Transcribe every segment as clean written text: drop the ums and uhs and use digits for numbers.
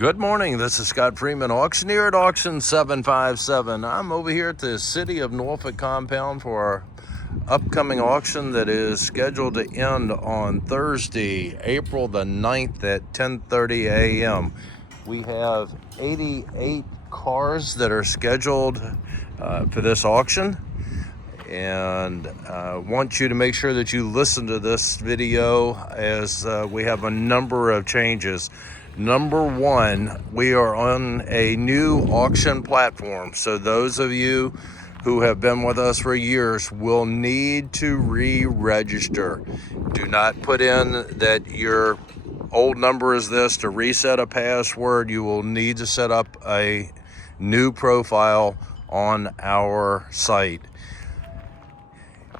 Good morning, this is Scott Freeman, auctioneer at Auction 757. I'm over here at the City of Norfolk compound for our upcoming auction that is scheduled to end on Thursday, April the 9th at 10:30 a.m. We have 88 cars that are scheduled for this auction, and want you to make sure that you listen to this video as we have a number of changes. Number one, we are on a new auction platform. So those of you who have been with us for years will need to re-register. Do not put in that your old number is this to reset a password. You will need to set up a new profile on our site.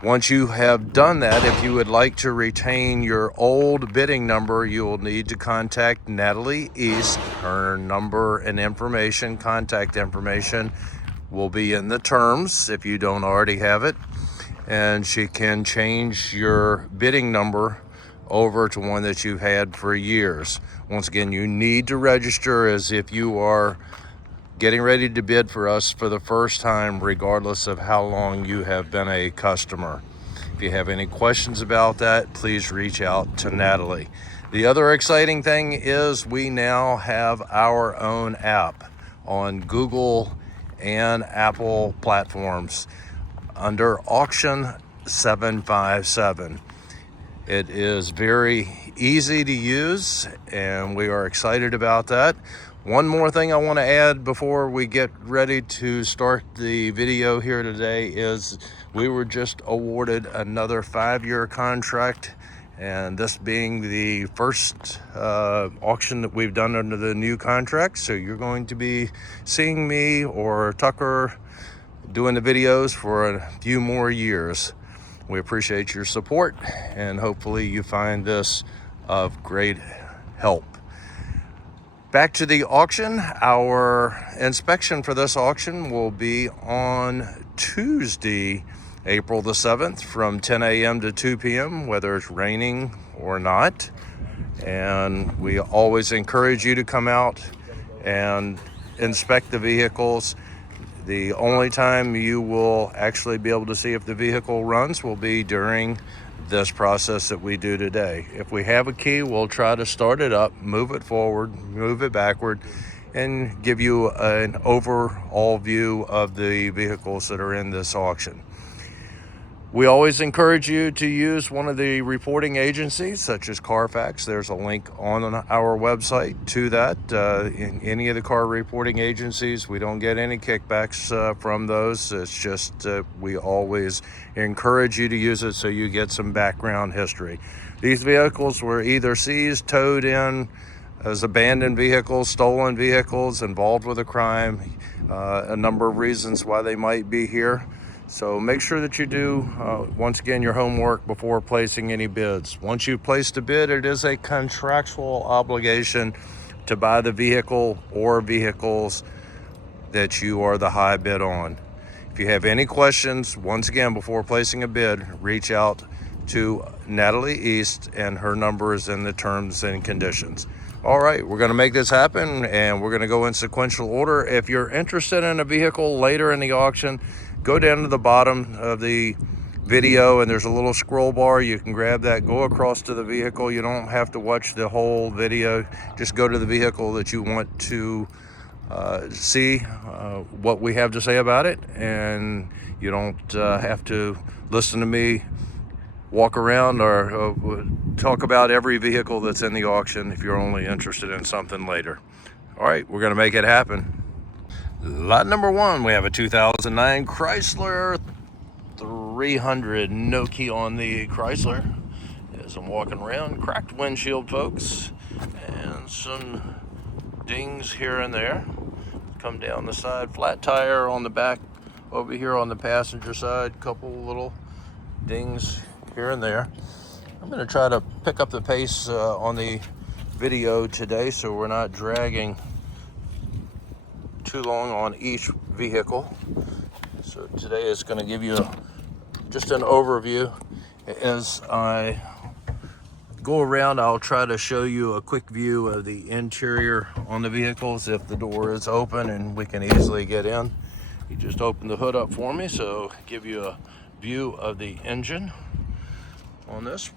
Once you have done that, if you would like to retain your old bidding number, you will need to contact Natalie East. Her number and information, contact information, will be in the terms if you don't already have it. And she can change your bidding number over to one that you've had for years. Once again, you need to register as if you are getting ready to bid for us for the first time, regardless of how long you have been a customer. If you have any questions about that, please reach out to Natalie. The other exciting thing is we now have our own app on Google and Apple platforms under Auction 757. It is very easy to use, and we are excited about that. One more thing I want to add before we get ready to start the video here today is we were just awarded another 5-year contract, and this being the first auction that we've done under the new contract. So you're going to be seeing me or Tucker doing the videos for a few more years. We appreciate your support, and hopefully you find this of great help. Back to the auction. Our inspection for this auction will be on Tuesday, April the 7th from 10 a.m. to 2 p.m., whether it's raining or not. And we always encourage you to come out and inspect the vehicles. The only time you will actually be able to see if the vehicle runs will be during this process that we do today. If we have a key, we'll try to start it up, move it forward, move it backward, and give you an overall view of the vehicles that are in this auction. We always encourage you to use one of the reporting agencies, such as Carfax. There's a link on our website to that. In any of the car reporting agencies, we don't get any kickbacks from those. It's just we always encourage you to use it so you get some background history. These vehicles were either seized, towed in as abandoned vehicles, stolen vehicles, involved with a crime, a number of reasons why they might be here. So make sure that you do, once again, your homework before placing any bids. Once you've placed a bid, it is a contractual obligation to buy the vehicle or vehicles that you are the high bid on. If you have any questions, once again, before placing a bid, reach out to Natalie East, and her number is in the terms and conditions. All right, we're going to make this happen, and we're going to go in sequential order. If you're interested in a vehicle later in the auction, go down to the bottom of the video and there's a little scroll bar. You can grab that, go across to the vehicle. You don't have to watch the whole video. Just go to the vehicle that you want to see what we have to say about it, and you don't have to listen to me walk around or talk about every vehicle that's in the auction if you're only interested in something later. All right, we're going to make it happen. Lot number one, we have a 2009 Chrysler 300. No key on the Chrysler as I'm walking around. Cracked windshield, folks, and some dings here and there. Come down the side. Flat tire on the back over here on the passenger side. Couple little dings here and there. I'm going to try to pick up the pace on the video today so we're not dragging too long on each vehicle. So today is going to give you just an overview as I go around, I'll try to show you a quick view of the interior on the vehicles if the door is open and we can easily get in. You just open the hood up for me, so give you a view of the engine on this.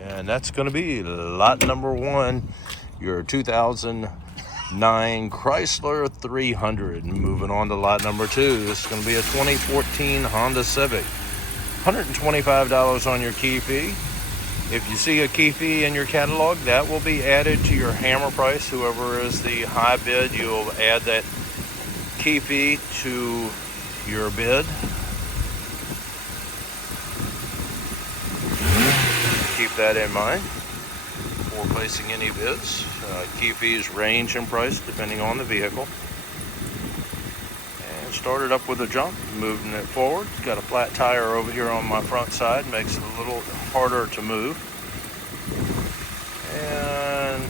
And that's going to be lot number 1, your 2009 Chrysler 300. Moving on to lot number 2, this is going to be a 2014 Honda Civic. $125 on your key fee. If you see a key fee in your catalog, that will be added to your hammer price. Whoever is the high bid, you'll add that key fee to your bid. Keep that in mind before placing any bids. Key fees range in price depending on the vehicle. And started up with a jump, moving it forward. Got a flat tire over here on my front side, makes it a little harder to move. And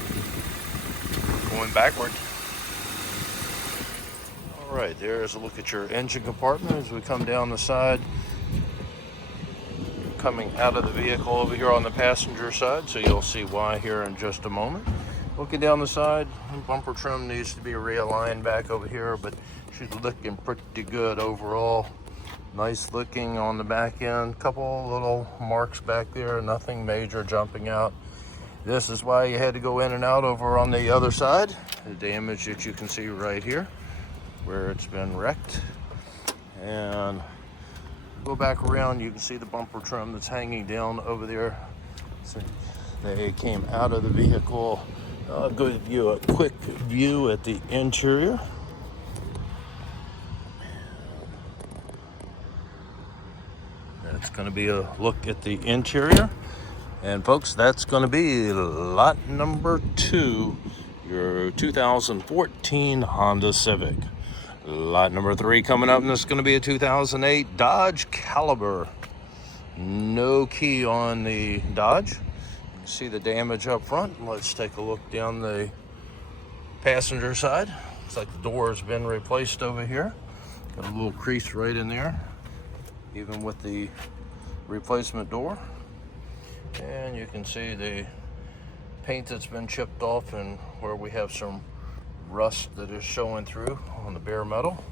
going backward. All right, there's a look at your engine compartment as we come down the side. Coming out of the vehicle over here on the passenger side, so you'll see why here in just a moment. Looking down the side, bumper trim needs to be realigned back over here, but she's looking pretty good overall. Nice looking on the back end. Couple little marks back there, nothing major jumping out. This is why you had to go in and out over on the other side. The damage that you can see right here where it's been wrecked. And go back around, you can see the bumper trim that's hanging down over there. So they came out of the vehicle. I'll give you a quick view at the interior. That's going to be a look at the interior. And folks, that's going to be lot number 2, your 2014 Honda Civic. Lot number 3 coming up, and this is going to be a 2008 Dodge Caliber. No key on the Dodge. You can see the damage up front. Let's take a look down the passenger side. Looks like the door has been replaced over here. Got a little crease right in there, even with the replacement door. And you can see the paint that's been chipped off and where we have some rust that is showing through on the bare metal,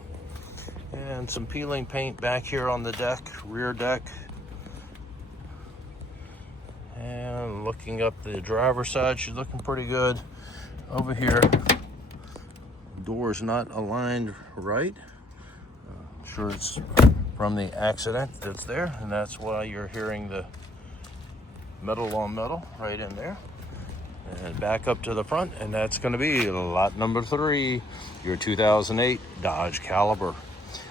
and some peeling paint back here on the deck, rear deck. And looking up the driver's side, she's looking pretty good. Over here, door is not aligned right. I'm sure it's from the accident that's there, and that's why you're hearing the metal on metal right in there. And back up to the front, and that's going to be lot number 3, your 2008 Dodge Caliber.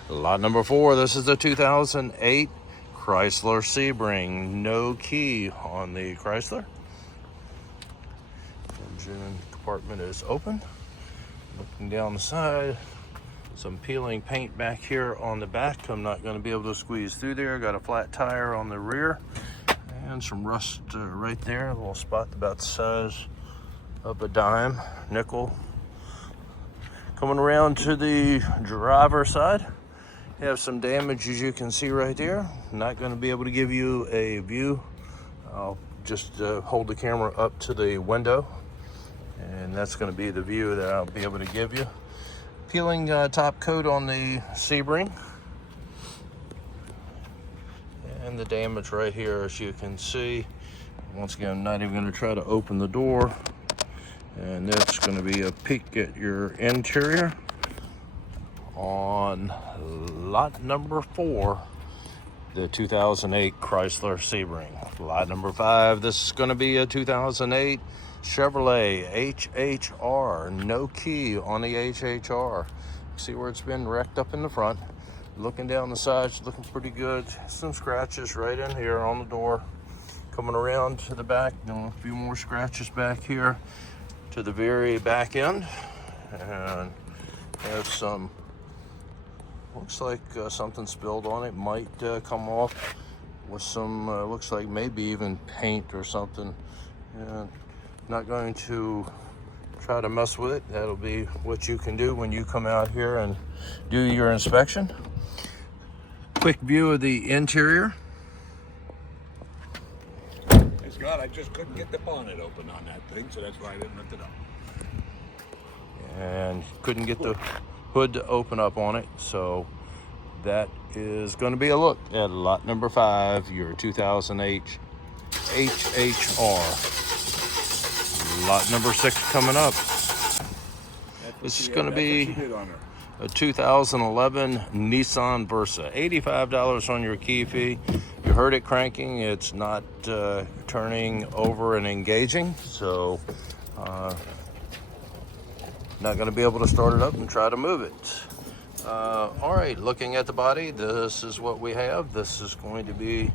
Lot number 4, this is the 2008 Chrysler Sebring. No key on the Chrysler. Engine compartment is open. Looking down the side, some peeling paint back here on the back. I'm not going to be able to squeeze through there. Got a flat tire on the rear. And some rust right there, a little spot about the size of a dime, nickel. Coming around to the driver's side, you have some damage as you can see right there. I'm not going to be able to give you a view. I'll just hold the camera up to the window, and that's going to be the view that I'll be able to give you. Peeling top coat on the Sebring. And the damage right here, as you can see. Once again, I'm not even going to try to open the door. And that's going to be a peek at your interior on lot number 4, the 2008 Chrysler Sebring. Lot number 5, this is going to be a 2008 Chevrolet HHR. No key on the HHR. See where it's been wrecked up in the front. Looking down the sides, looking pretty good. Some scratches right in here on the door. Coming around to the back, a few more scratches back here to the very back end. And have some, looks like something spilled on it. Might come off with some, looks like maybe even paint or something. And not going to try to mess with it. That'll be what you can do when you come out here and do your inspection. Quick view of the interior. It's got out. I just couldn't get the bonnet open on that thing, so that's why I didn't lift it up. And couldn't get the hood to open up on it, so that is going to be a look at lot number 5, your 2008 HHR. Lot number 6 coming up. This is going to be a 2011 Nissan Versa. $85 on your key fee. You heard it cranking. It's not turning over and engaging, so not going to be able to start it up and try to move it. All right, looking at the body, this is what we have. This is going to be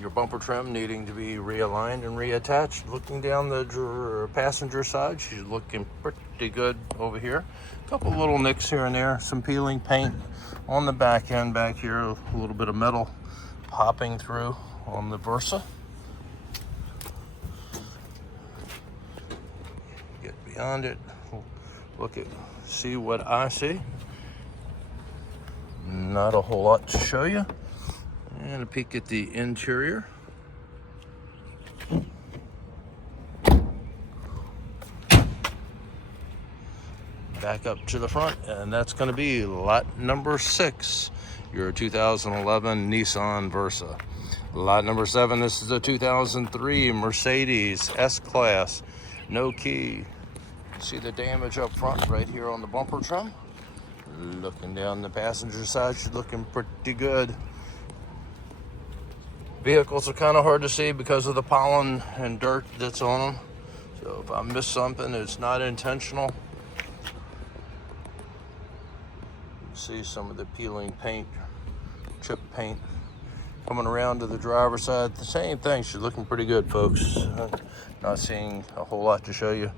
your bumper trim needing to be realigned and reattached. Looking down the passenger side, she's looking pretty good over here. A couple little nicks here and there, some peeling paint on the back end back here, a little bit of metal popping through on the Versa. Get beyond it, look at, see what I see. Not a whole lot to show you. And a peek at the interior. Back up to the front, and that's going to be lot number 6, your 2011 Nissan Versa. Lot number 7, this is a 2003 Mercedes S-Class, no key. See the damage up front right here on the bumper trim. Looking down the passenger side, she's looking pretty good. Vehicles are kind of hard to see because of the pollen and dirt that's on them. So if I miss something, it's not intentional. You see some of the peeling paint, chip paint. Coming around to the driver's side, the same thing. She's looking pretty good, folks. Not seeing a whole lot to show you.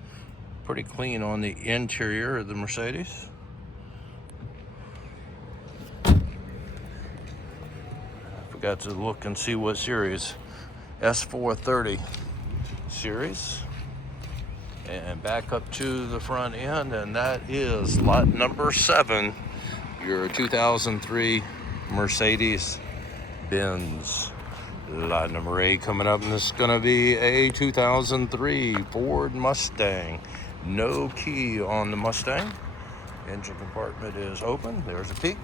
Pretty clean on the interior of the Mercedes. Got to look and see what series. S430 series. And back up to the front end, and that is lot number 7, your 2003 Mercedes Benz. Lot number 8 coming up, and this is going to be a 2003 Ford Mustang. No key on the Mustang. Engine compartment is open. There's a peek.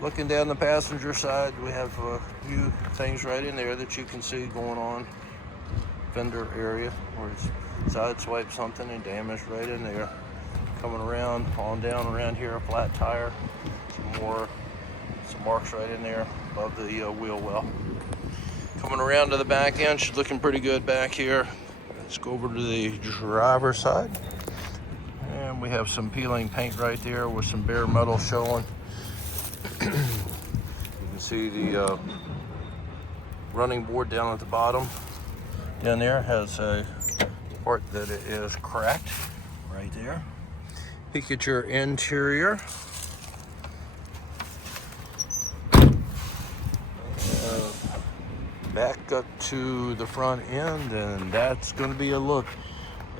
Looking down the passenger side, we have a few things right in there that you can see going on. Fender area where it's sideswiped something and damaged right in there. Coming around, on down around here, a flat tire. Some marks right in there above the wheel well. Coming around to the back end, she's looking pretty good back here. Let's go over to the driver's side. And we have some peeling paint right there with some bare metal showing. You can see the running board down at the bottom. Down there has a part that it is cracked right there. Peek at your interior. Back up to the front end, and that's going to be a look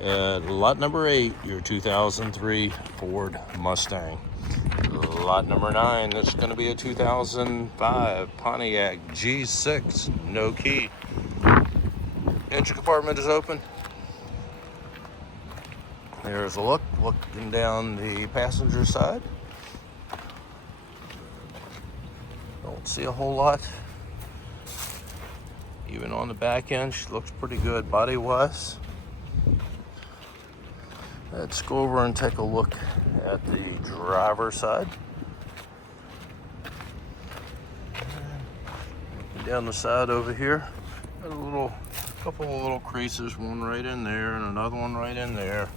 at lot number 8, your 2003 Ford Mustang. Lot number 9, that's going to be a 2005 Pontiac G6, no key. Engine compartment is open. There's a look, looking down the passenger side. Don't see a whole lot. Even on the back end, she looks pretty good body-wise. Let's go over and take a look at the driver's side. Down the side over here, got a couple of little creases, one right in there and another one right in there.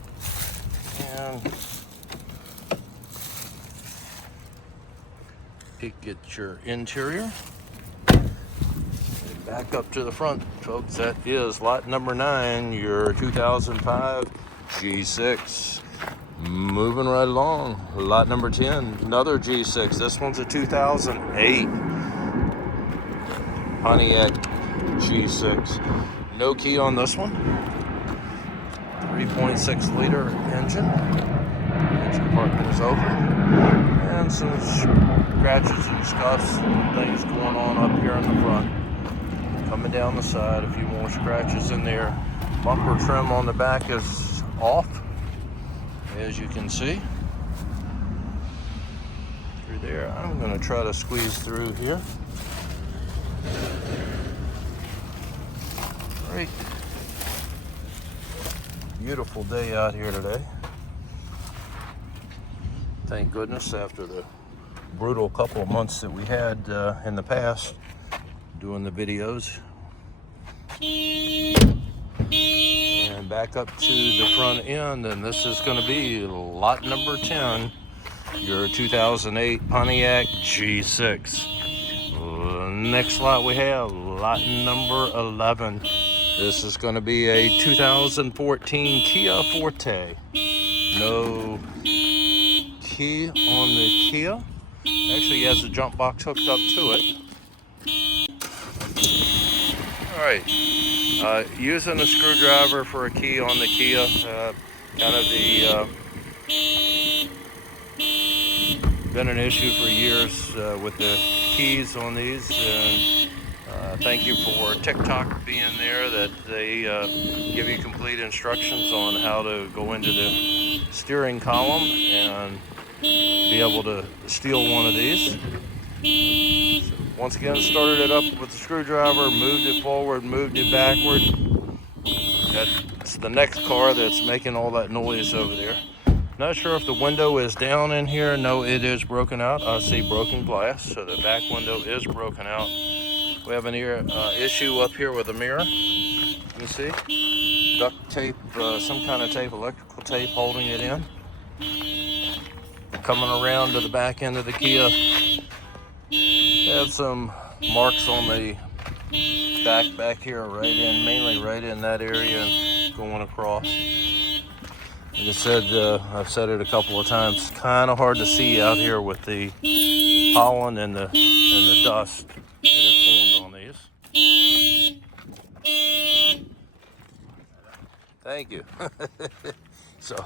And peek at your interior. And back up to the front, folks, that is lot number 9, your 2005 G6. Moving right along, lot number 10, another G6. This one's a 2008 Pontiac G6. No key on this one. 3.6 liter engine. Engine compartment is open. And some scratches and scuffs and things going on up here in the front. Coming down the side, a few more scratches in there. Bumper trim on the back is off, as you can see. Through there, I'm going to try to squeeze through here. Great. Beautiful day out here today. Thank goodness, after the brutal couple of months that we had in the past doing the videos. And back up to the front end, and this is going to be lot number 10, your 2008 Pontiac G6. Next lot we have lot number 11. This is going to be a 2014 Kia Forte. No key on the Kia. Actually has a jump box hooked up to it. Alright, using a screwdriver for a key on the Kia, kind of been an issue for years with the keys on these, and thank you for TikTok being there, that they give you complete instructions on how to go into the steering column and be able to steal one of these. So once again, started it up with the screwdriver, moved it forward, moved it backward. That's the next car that's making all that noise over there. Not sure if the window is down in here. No, it is broken out. I see broken glass, so the back window is broken out. We have an issue up here with the mirror. Let me see. Duct tape, some kind of tape, electrical tape holding it in. Coming around to the back end of the Kia, have some marks on the back here, mainly right in that area and going across. Like I said, I've said it a couple of times, kind of hard to see out here with the pollen and the dust that has formed on these. Thank you. So,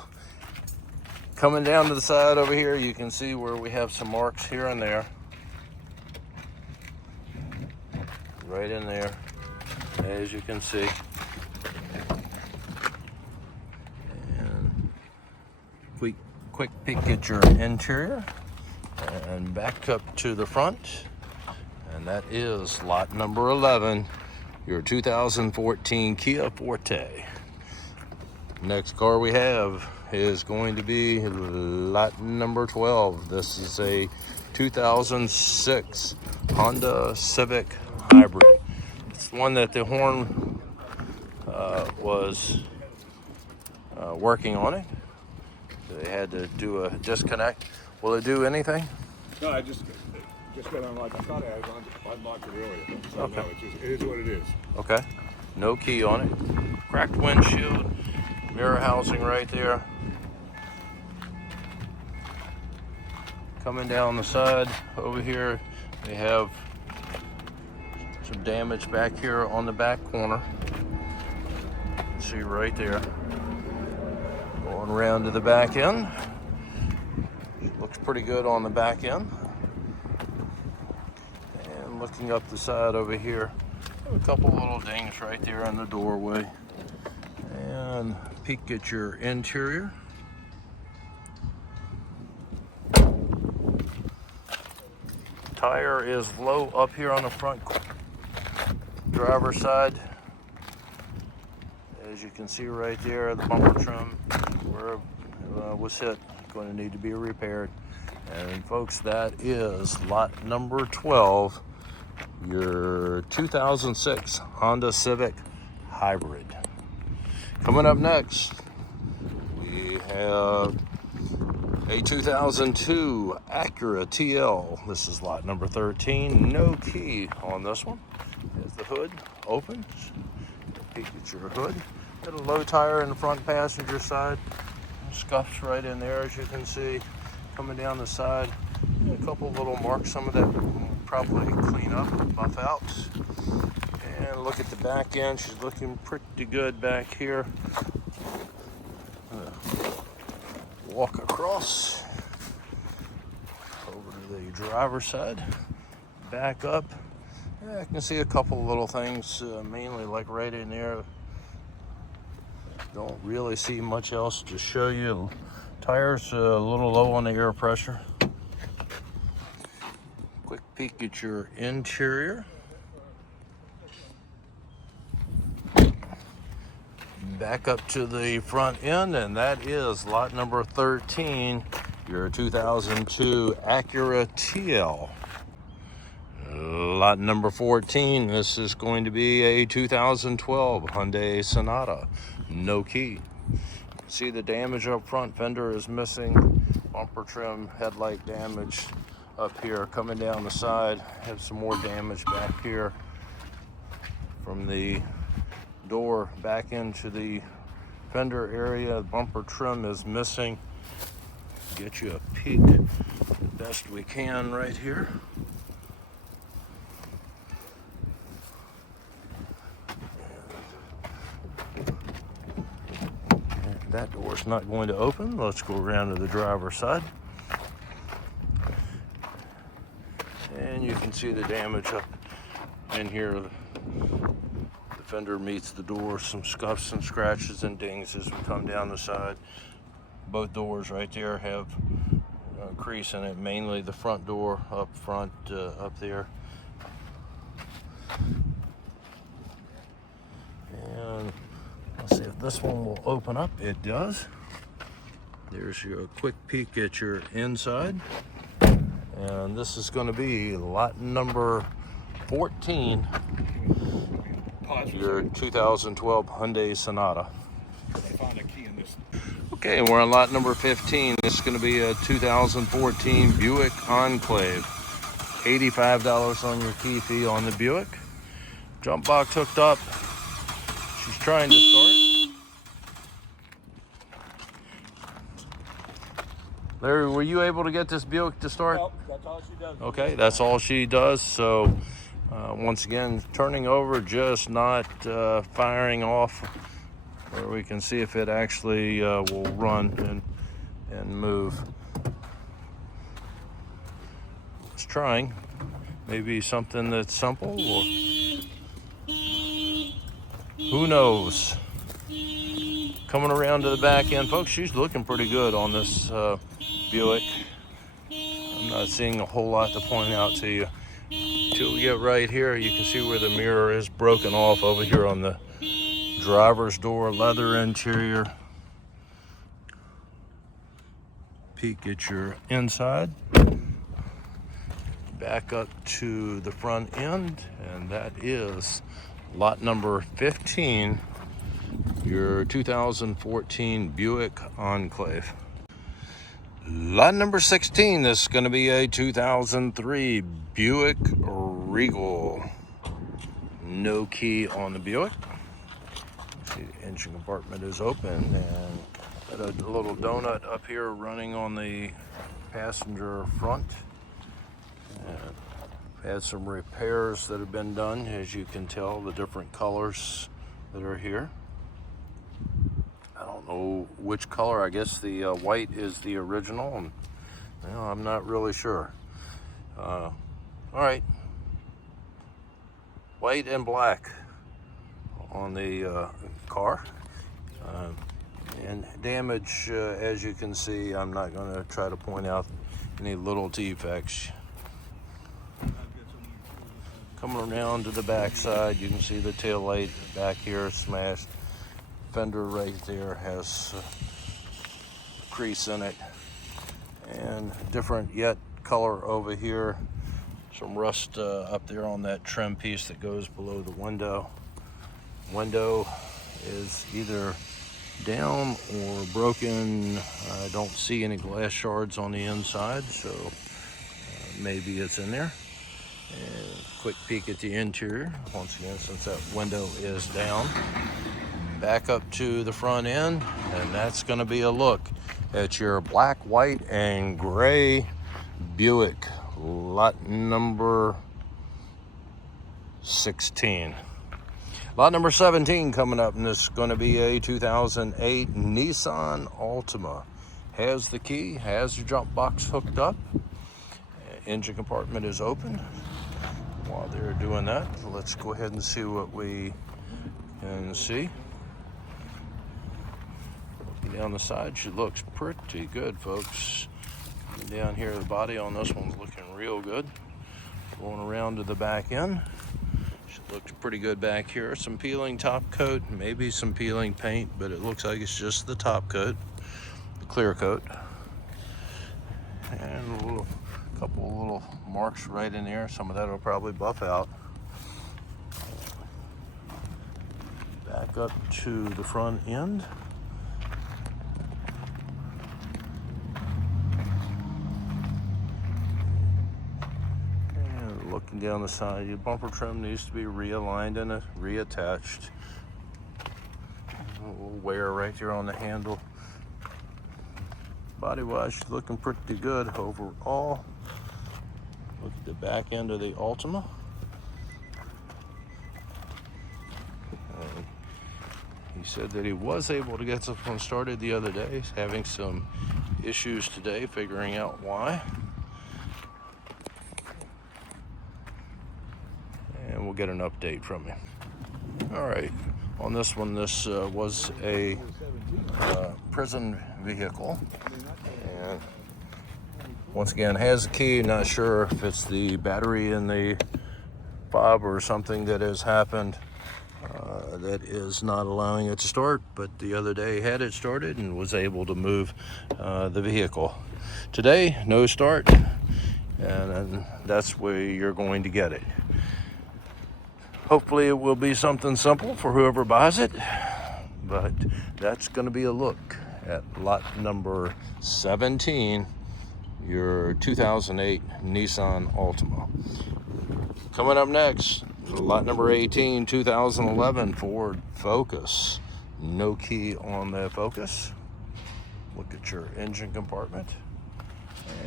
coming down to the side over here, you can see where we have some marks here and there. Right in there, as you can see. And quick peek at your interior. And back up to the front. And that is lot number 11, your 2014 Kia Forte. Next car we have is going to be lot number 12. This is a 2006 Honda Civic Hybrid. It's the one that the horn was working on it. They had to do a disconnect. Will it do anything? No, I just got unlocked. I thought I was unlocked it earlier. So Okay. no, it is what it is. Okay. No key on it. Cracked windshield. Mirror housing right there. Coming down the side over here, they have some damage back here on the back corner. See right there. Going around to the back end. Looks pretty good on the back end. And looking up the side over here, a couple little dings right there in the doorway. And peek at your interior. Tire is low up here on the front driver's side. As you can see right there, the bumper trim where it was hit, going to need to be repaired. And folks, that is lot number 12, your 2006 Honda Civic Hybrid. Coming up next, we have a 2002 Acura TL. This is lot number 13. No key on this one. As the hood opens, peek at your hood. Got a low tire in the front passenger side. Scuffs right in there, as you can see. Coming down the side, a couple little marks. Some of that we'll probably clean up, buff out. And look at the back end. She's looking pretty good back here. Walk across over to the driver's side, back up, Yeah, I can see a couple little things, mainly like right in there. Don't really see much else to show you. Tires a little low on the air pressure. Quick peek at your interior. Back up to the front end, and that is lot number 13, your 2002 Acura TL. Lot number 14, this is going to be a 2012 Hyundai Sonata, no key. See the damage up front, fender is missing, bumper trim, headlight damage up here, coming down the side, have some more damage back here from the door back into the fender area. Bumper trim is missing. Get you a peek the best we can right here. And that door's not going to open. Let's go around to the driver's side. And you can see the damage up in here. The fender meets the door, some scuffs and scratches and dings as we come down the side. Both doors right there have a crease in it, mainly the front door up front, up there. And let's see if this one will open up. It does. There's your quick peek at your inside. And this is going to be lot number 14, your 2012 Hyundai Sonata. Okay, we're on lot number 15. This is going to be a 2014 Buick Enclave. $85 on your key fee on the Buick. Jump box hooked up. She's trying to start. Larry, were you able to get this Buick to start? Nope, that's all she does. Okay, that's all she does. So once again, turning over, just not firing off, where we can see if it actually will run and move. It's trying. Maybe something that's simple, or who knows. Coming around to the back end, folks, she's looking pretty good on this Buick. I'm not seeing a whole lot to point out to you. Till we get right here, you can see where the mirror is broken off over here on the driver's door, leather interior. Peek at your inside. Back up to the front end, and that is lot number 15, your 2014 Buick Enclave. Lot number 16, this is going to be a 2003 Buick Regal. No key on the Buick. See, the engine compartment is open, and got a little donut up here running on the passenger front. And had some repairs that have been done, as you can tell, the different colors that are here. I don't know which color. I guess the white is the original, and I'm not really sure. All right, white and black on the car, and damage, as you can see. I'm not going to try to point out any little defects. Coming around to the back side, you can see the tail light back here smashed. Fender right there has a crease in it, and different yet color over here. Some rust up there on that trim piece that goes below the window. Window is either down or broken. I don't see any glass shards on the inside, so maybe it's in there. And quick peek at the interior once again, since that window is down. Back up to the front end, and that's going to be a look at your black, white, and gray Buick, lot number 16. Lot number 17 coming up, and this is going to be a 2008 Nissan Altima. Has the key, has your jump box hooked up. Engine compartment is open. while they're doing that, let's go ahead and see what we can see. Looking down the side, she looks pretty good, folks. Down here, the body on this one's looking real good. Going around to the back end, she looks pretty good back here. Some peeling top coat, maybe some peeling paint, but it looks like it's just the top coat, the clear coat. And a couple of little marks right in there. Some of that will probably buff out. Back up to the front end. And looking down the side, your bumper trim needs to be realigned and reattached. A little wear right there on the handle. Body wise, she's looking pretty good overall. Look at the back end of the Altima. He said that he was able to get this one started the other day. He's having some issues today, figuring out why. And we'll get an update from him. All right, on this one, this was a prison vehicle. And once again, has a key. Not sure if it's the battery in the fob or something that has happened that is not allowing it to start, but the other day had it started and was able to move the vehicle. Today, no start, and that's where you're going to get it. Hopefully it will be something simple for whoever buys it, but that's going to be a look at lot number 17, your 2008 Nissan Altima. Coming up next, lot number 18, 2011 Ford Focus. No key on the Focus. Look at your engine compartment.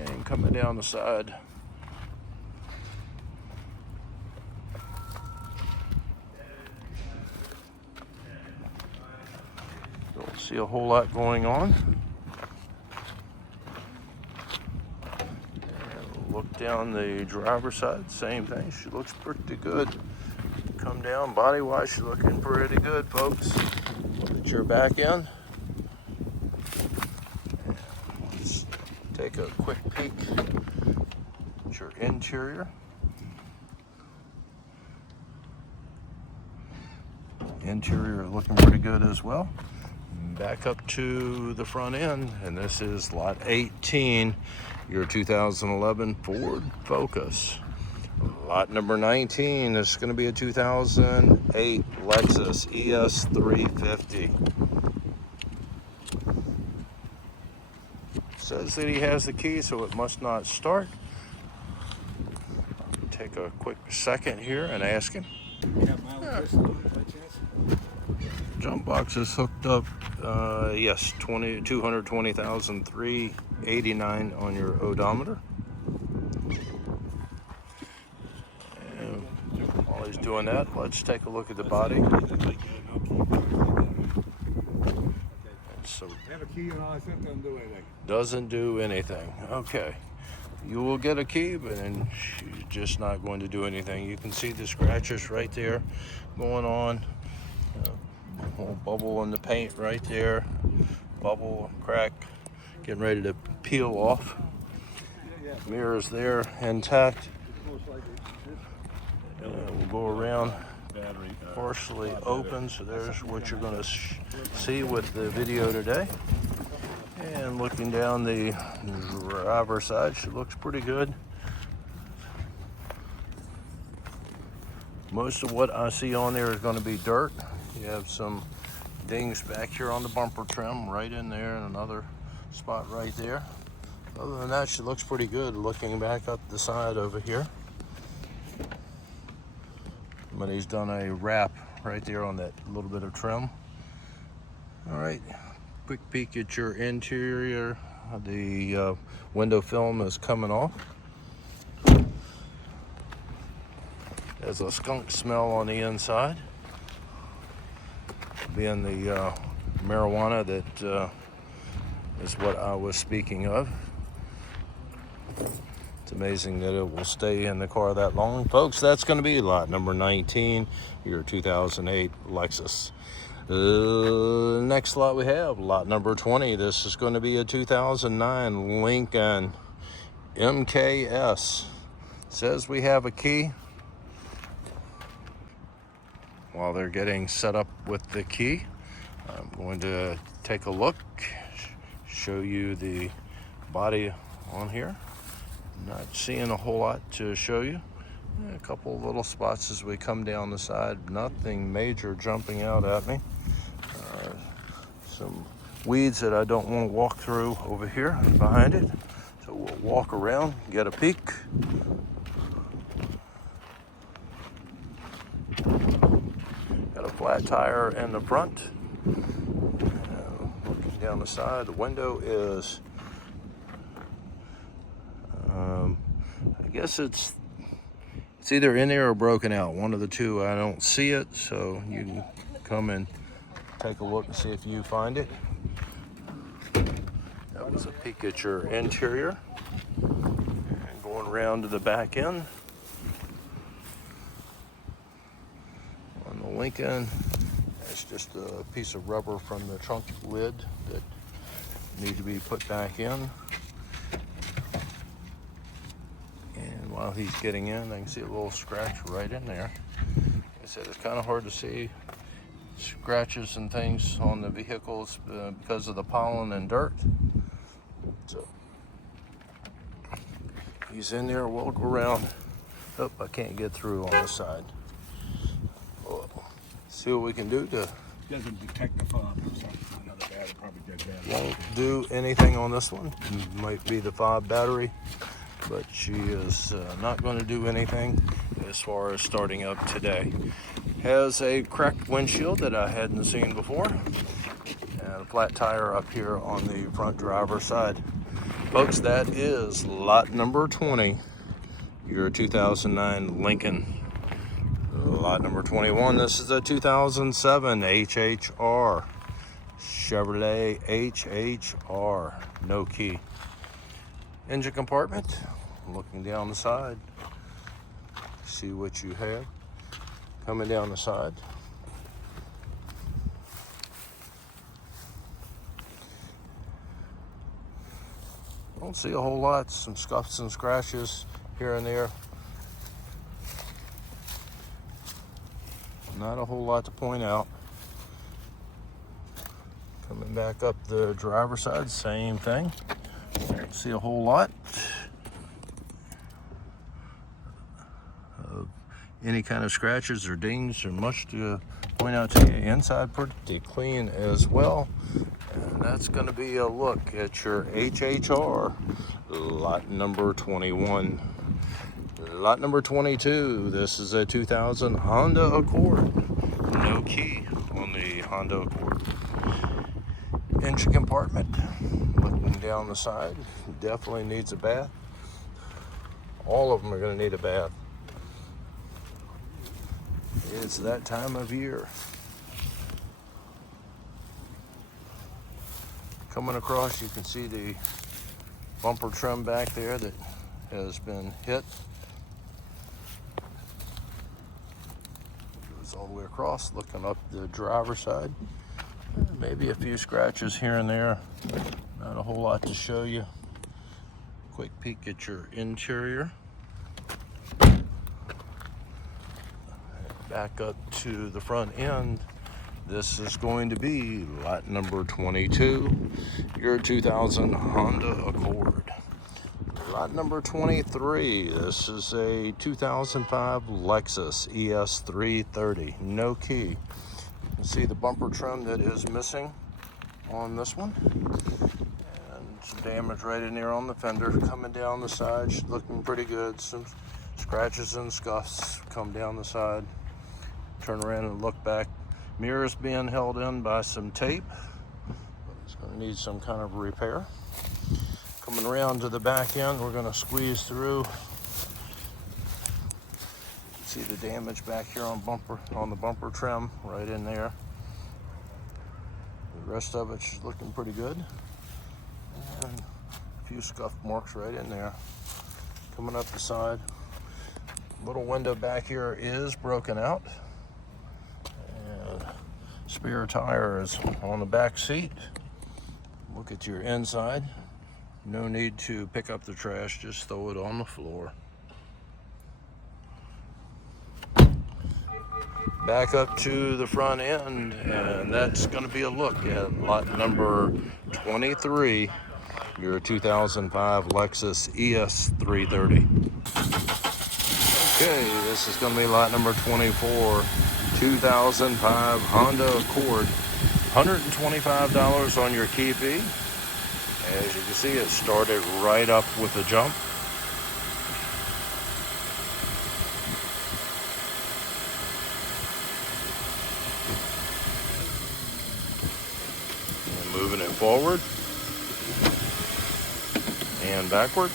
And coming down the side, don't see a whole lot going on. And look down the driver's side, same thing. She looks pretty good. Come down body wise, she's looking pretty good, folks. Look at your back end. And let's take a quick peek at your interior. Interior looking pretty good as well. Back up to the front end, and this is lot 18, your 2011 Ford Focus. Lot number 19 is going to be a 2008 Lexus ES350. Says that he has the key, so it must not start. I'll take a quick second here and ask him. Jump box is hooked up. Yes, 220,389 on your odometer. And while he's doing that, let's take a look at the body. So Have a key and all that stuff doesn't do anything. Doesn't do anything. Okay. You will get a key, but then she's just not going to do anything. You can see the scratches right there going on. Little bubble in the paint right there. Bubble, crack, getting ready to peel off. Mirrors there intact. We'll go around partially open, so there's what you're going to see with the video today. And looking down the driver's side, she looks pretty good. Most of what I see on there is going to be dirt. You have some dings back here on the bumper trim, right in there, and another spot right there. Other than that, she looks pretty good. Looking back up the side over here. But he's done a wrap right there on that little bit of trim. All right, quick peek at your interior. The window film is coming off. There's a skunk smell on the inside, being the marijuana that is what I was speaking of. It's amazing that it will stay in the car that long. Folks, that's going to be lot number 19, your 2008 Lexus. Next lot we have, lot number 20. This is going to be a 2009 Lincoln MKS. Says we have a key. While they're getting set up with the key, I'm going to take a look, show you the body on here. Not seeing a whole lot to show you. A couple of little spots as we come down the side. Nothing major jumping out at me. Some weeds that I don't want to walk through over here and behind it. So we'll walk around, get a peek. Got a flat tire in the front. Looking down the side, the window is, I guess it's either in there or broken out. One of the two. I don't see it, so you can come and take a look and see if you find it. That was a peek at your interior. And going around to the back end. On the Lincoln, it's just a piece of rubber from the trunk lid that need to be put back in. And while he's getting in, I can see a little scratch right in there. Like I said, it's kind of hard to see scratches and things on the vehicles because of the pollen and dirt. So he's in there. We'll go around. Oh, I can't get through on this side. We'll see what we can do to. Doesn't detect the fob or something. Another battery probably dead battery. Won't do anything on this one. Might be the fob battery, but she is not going to do anything as far as starting up today. Has a cracked windshield that I hadn't seen before, and a flat tire up here on the front driver's side. Folks, that is lot number 20, your 2009 Lincoln. Lot number 21, this is a 2007 HHR, Chevrolet HHR, no key. Engine compartment, looking down the side, see what you have. Coming down the side. Don't see a whole lot, some scuffs and scratches here and there. Not a whole lot to point out. Coming back up the driver's side, same thing. Don't see a whole lot of any kind of scratches or dings or much to point out to you. Inside pretty clean as well. And that's going to be a look at your HHR, lot number 21. Lot number 22, this is a 2000 Honda Accord. No key on the Honda Accord. Engine compartment, looking down the side, definitely needs a bath. All of them are going to need a bath. It's that time of year. Coming across, you can see the bumper trim back there that has been hit. Goes all the way across, looking up the driver's side. Maybe a few scratches here and there. Not a whole lot to show you. Quick peek at your interior. Back up to the front end. This is going to be lot number 22, your 2000 Honda Accord. Lot number 23, this is a 2005 Lexus ES330, no key. You can see the bumper trim that is missing on this one. And some damage right in there on the fender. Coming down the side, looking pretty good. Some scratches and scuffs come down the side. Turn around and look back. Mirrors being held in by some tape. It's going to need some kind of repair. Coming around to the back end, we're going to squeeze through. You can see the damage back here on the bumper trim right in there. The rest of it's looking pretty good. And a few scuff marks right in there. coming up the side. Little window back here is broken out. And spare tire is on the back seat. Look at your inside. No need to pick up the trash, just throw it on the floor. Back up to the front end, and that's going to be a look at lot number 23, your 2005 Lexus ES 330. Okay, this is going to be lot number 24, 2005 Honda Accord. $125 on your key fee. As you can see, it started right up with a jump. And moving it forward and backward.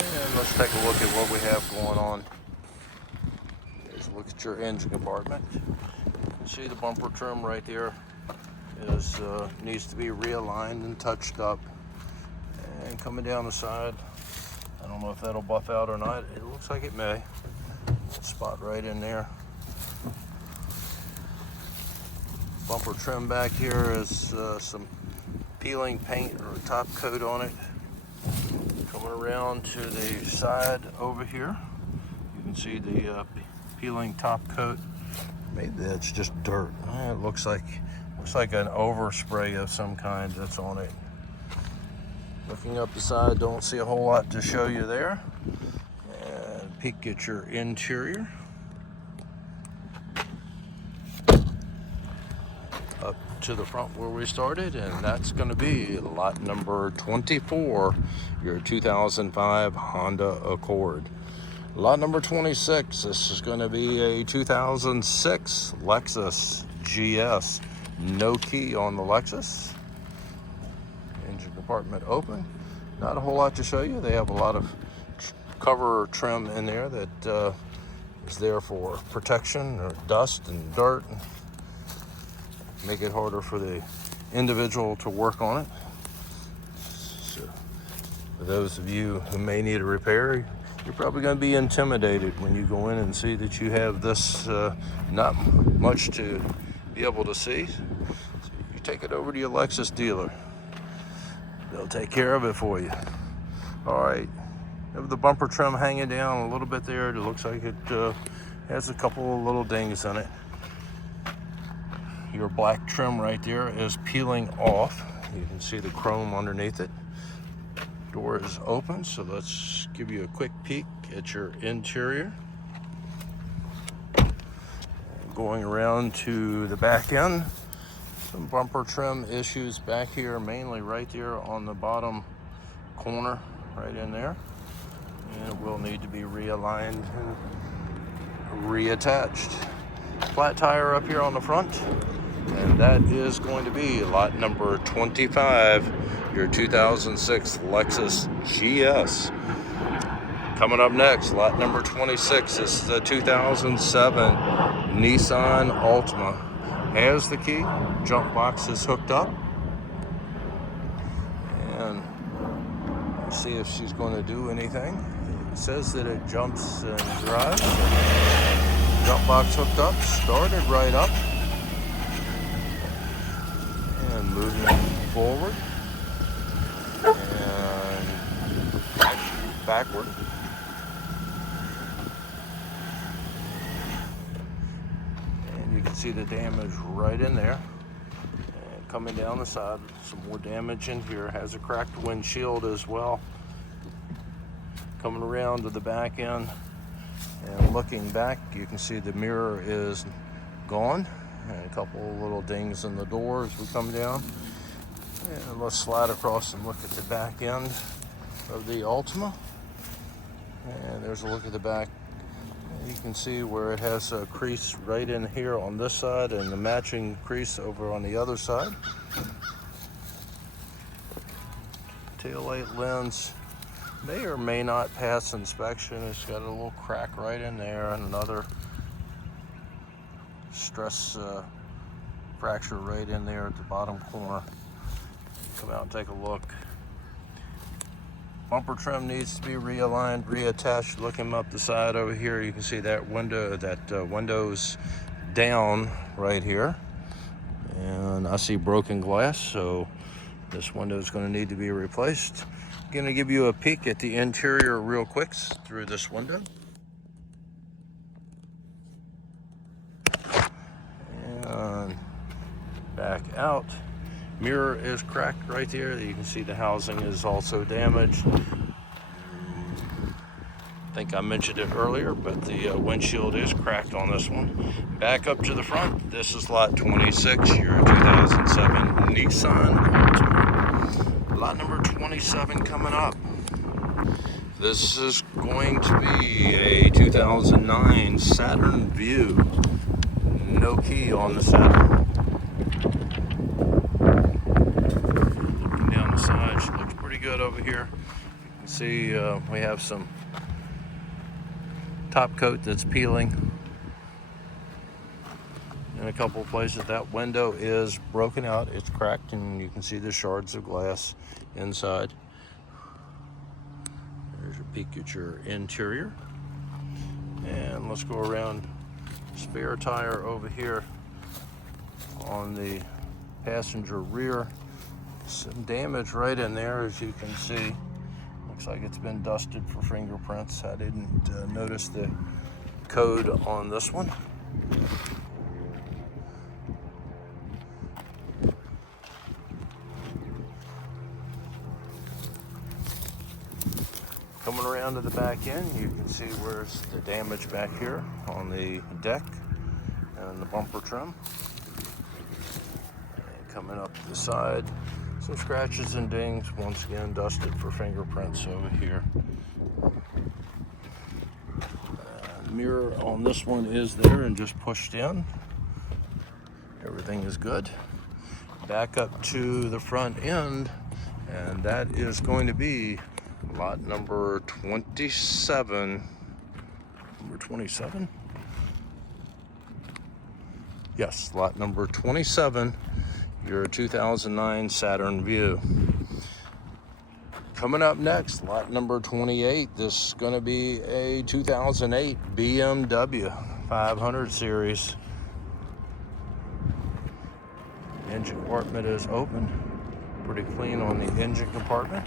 And let's take a look at what we have going on. Here's a look at your engine compartment. You can see the bumper trim right there needs to be realigned and touched up. And coming down the side, I don't know if that'll buff out or not. It looks like it may. Spot right in there. Bumper trim back here is some peeling paint or top coat on it. Coming around to the side over here, you can see the peeling top coat. Maybe that's just dirt. It looks like an overspray of some kind that's on it. Looking up the side, don't see a whole lot to show you there. And peek at your interior. Up to the front where we started, and that's going to be lot number 24, your 2005 Honda Accord. Lot number 26, this is going to be a 2006 Lexus GS. No key on the Lexus. Engine compartment open. Not a whole lot to show you. They have a lot of cover trim in there that is there for protection or dust and dirt. Make it harder for the individual to work on it. So for those of you who may need a repair, you're probably going to be intimidated when you go in and see that you have this not much to be able to see. So you take it over to your Lexus dealer. They'll take care of it for you. All right, have the bumper trim hanging down a little bit there. It looks like it has a couple of little dings in it. Your black trim right there is peeling off. You can see the chrome underneath it. Door is open, so let's give you a quick peek at your interior. Going around to the back end, some bumper trim issues back here, mainly right there on the bottom corner, right in there. And it will need to be realigned and reattached. Flat tire up here on the front, and that is going to be lot number 25, your 2006 Lexus GS. Coming up next, lot number 26 is the 2007 Nissan Altima. Has the key, jump box is hooked up, and see if she's going to do anything. It says that it jumps and drives. Jump box hooked up, started right up, and moving forward and backward. And you can see the damage right in there. And coming down the side, some more damage in here. Has a cracked windshield as well. Coming around to the back end. And looking back, you can see the mirror is gone, and a couple of little dings in the door as we come down. And let's slide across and look at the back end of the Altima. And there's a look at the back. You can see where it has a crease right in here on this side and the matching crease over on the other side. Taillight lens may or may not pass inspection. It's got a little crack right in there and another stress fracture right in there at the bottom corner. Come out and take a look. Bumper trim needs to be realigned, reattached. Looking up the side over here, you can see that window's down right here. And I see broken glass, so this window is going to need to be replaced. I'm going to give you a peek at the interior real quick through this window. And back out. Mirror is cracked right there. You can see the housing is also damaged. I think I mentioned it earlier, but the windshield is cracked on this one. Back up to the front. This is lot 26, your 2007 Nissan Altima. Lot number 27 coming up. This is going to be a 2009 Saturn Vue. No key on the Saturn. Looking down the side, she looks pretty good over here. You can see we have some top coat that's peeling in a couple of places. That window is broken out, it's cracked, and you can see the shards of glass inside. There's a peek at your interior. And let's go around. Spare tire over here on the passenger rear. Some damage right in there, as you can see. Looks like it's been dusted for fingerprints. I didn't notice the code on this one. Coming around to the back end, you can see where's the damage back here on the deck and the bumper trim. And coming up the side, some scratches and dings, once again dusted for fingerprints over here. Mirror on this one is there and just pushed in. Everything is good. Back up to the front end, and that is going to be lot number 27. Number 27? Yes, lot number 27, your 2009 Saturn Vue. Coming up next, lot number 28. This is going to be a 2008 BMW 500 series. Engine compartment is open. Pretty clean on the engine compartment.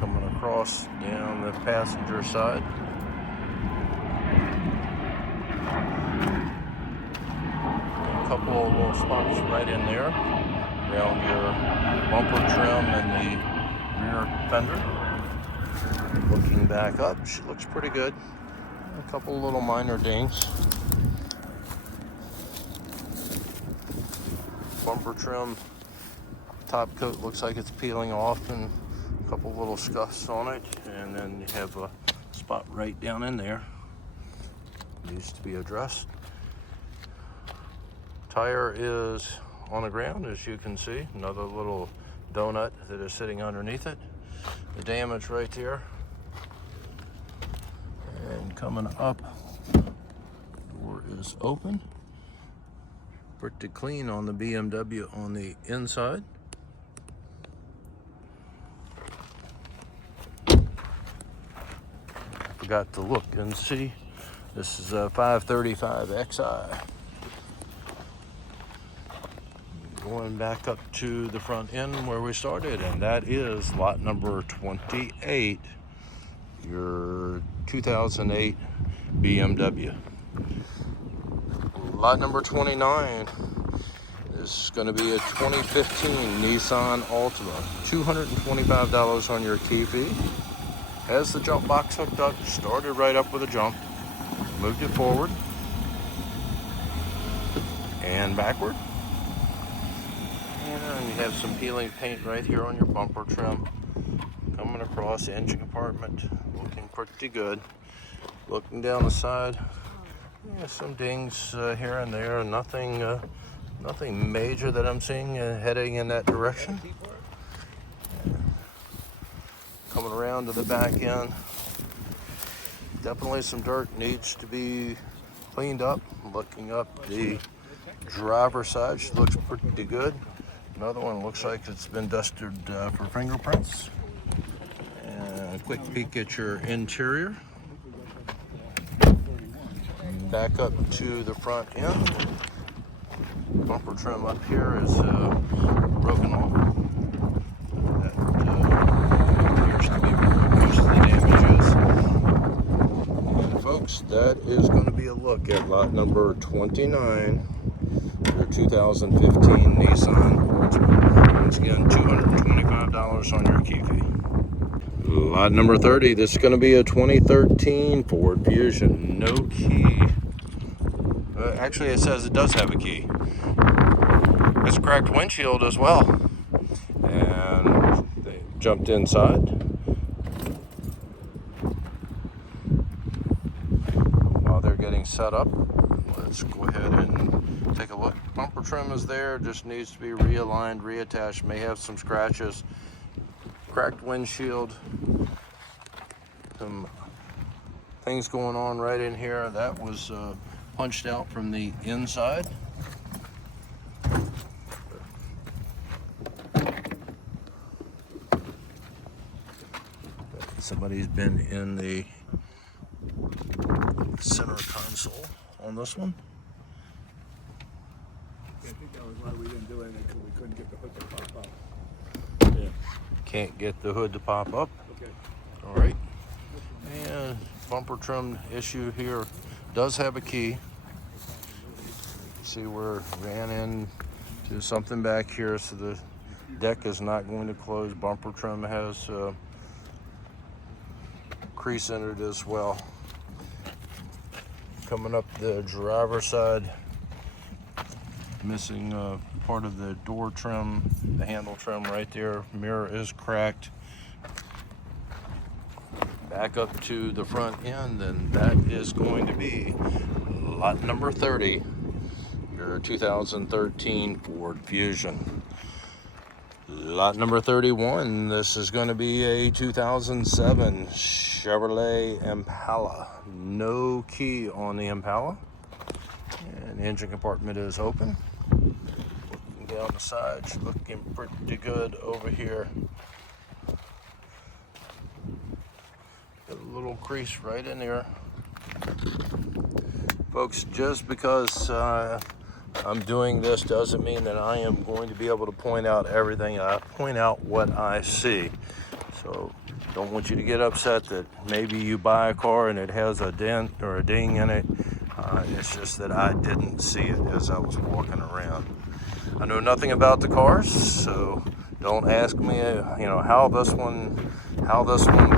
Coming across down the passenger side. A couple of little spots right in there around your bumper trim and the rear fender. Looking back up, she looks pretty good. A couple of little minor dings. Bumper trim top coat looks like it's peeling off, and a couple little scuffs on it, and then you have a spot right down in there. Needs to be addressed. Tire is on the ground, as you can see. Another little donut that is sitting underneath it. The damage right there. And coming up, door is open. Pretty clean on the BMW on the inside. Forgot to look and see. This is a 535 XI. Going back up to the front end where we started, and that is lot number 28, your 2008 BMW. Lot number 29 is going to be a 2015 Nissan Altima. $225 on your key fee. Has the jump box hooked up, started right up with a jump, moved it forward and backward. And you have some peeling paint right here on your bumper trim. Coming across the engine compartment, looking pretty good. Looking down the side, yeah, some dings here and there. Nothing major that I'm seeing heading in that direction. Coming around to the back end, definitely some dirt needs to be cleaned up. Looking up the driver's side, she looks pretty good. Another one looks like it's been dusted for fingerprints. a quick peek at your interior. Back up to the front end. Bumper trim up here is broken off. That appears to be where most of the damage is. And folks, that is going to be a look at lot number 29, your 2015 Nissan Altima. Once again, $225 on your key fee. Lot number 30, this is going to be a 2013 Ford Fusion, no key. Actually, it says it does have a key. It's a cracked windshield as well. And they jumped inside. While they're getting set up, let's go ahead and take a look. Bumper trim is there, just needs to be realigned, reattached, may have some scratches. Cracked windshield. Some things going on right in here. That was punched out from the inside. Somebody's been in the center console on this one. I think that was why we didn't do anything, because we couldn't get the hood to pop up. Yeah. Can't get the hood to pop up. Okay. All right. And bumper trim issue here does have a key. See, we're ran into something back here, so the deck is not going to close. Bumper trim has crease in it as well. Coming up the driver's side, missing part of the door trim, the handle trim right there. Mirror is cracked. Back up to the front end, and that is going to be lot number 30, your 2013 Ford Fusion. Lot number 31, this is going to be a 2007 Chevrolet Impala. No key on the Impala. And the engine compartment is open. Looking down the sides, looking pretty good over here. Got a little crease right in there. Folks, just because I'm doing this doesn't mean that I am going to be able to point out everything. I point out what I see. So don't want you to get upset that maybe you buy a car and it has a dent or a ding in it. It's just that I didn't see it as I was walking around. I know nothing about the cars, so don't ask me, how this one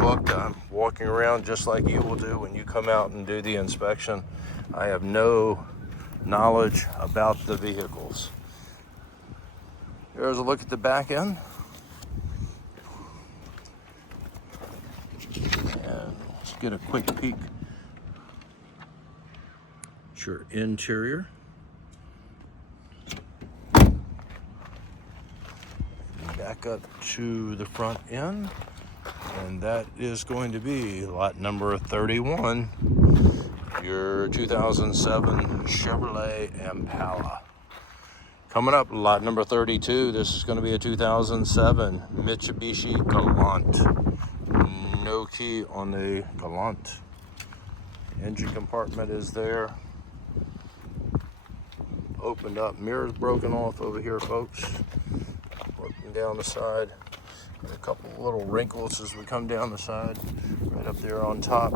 looked. I'm walking around just like you will do when you come out and do the inspection. I have no knowledge about the vehicles. Here's a look at the back end. And let's get a quick peek at your interior. Back up to the front end, and that is going to be lot number 31, your 2007 Chevrolet Impala. Coming up, lot number 32, this is going to be a 2007 Mitsubishi Galant. No key on the Galant. Engine compartment is there. Opened up, mirrors broken off over here, folks. Looking down the side, got a couple little wrinkles as we come down the side, right up there on top.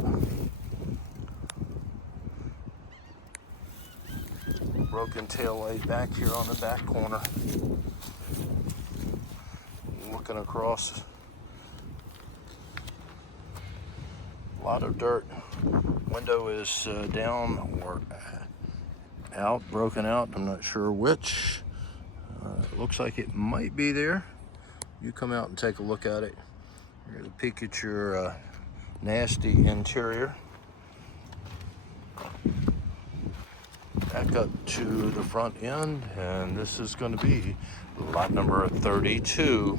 Broken tail light back here on the back corner. Looking across, a lot of dirt. Window is down or out, broken out. I'm not sure which. It looks like it might be there. You come out and take a look at it. Here's a peek at your nasty interior. Back up to the front end, and this is going to be lot number 32,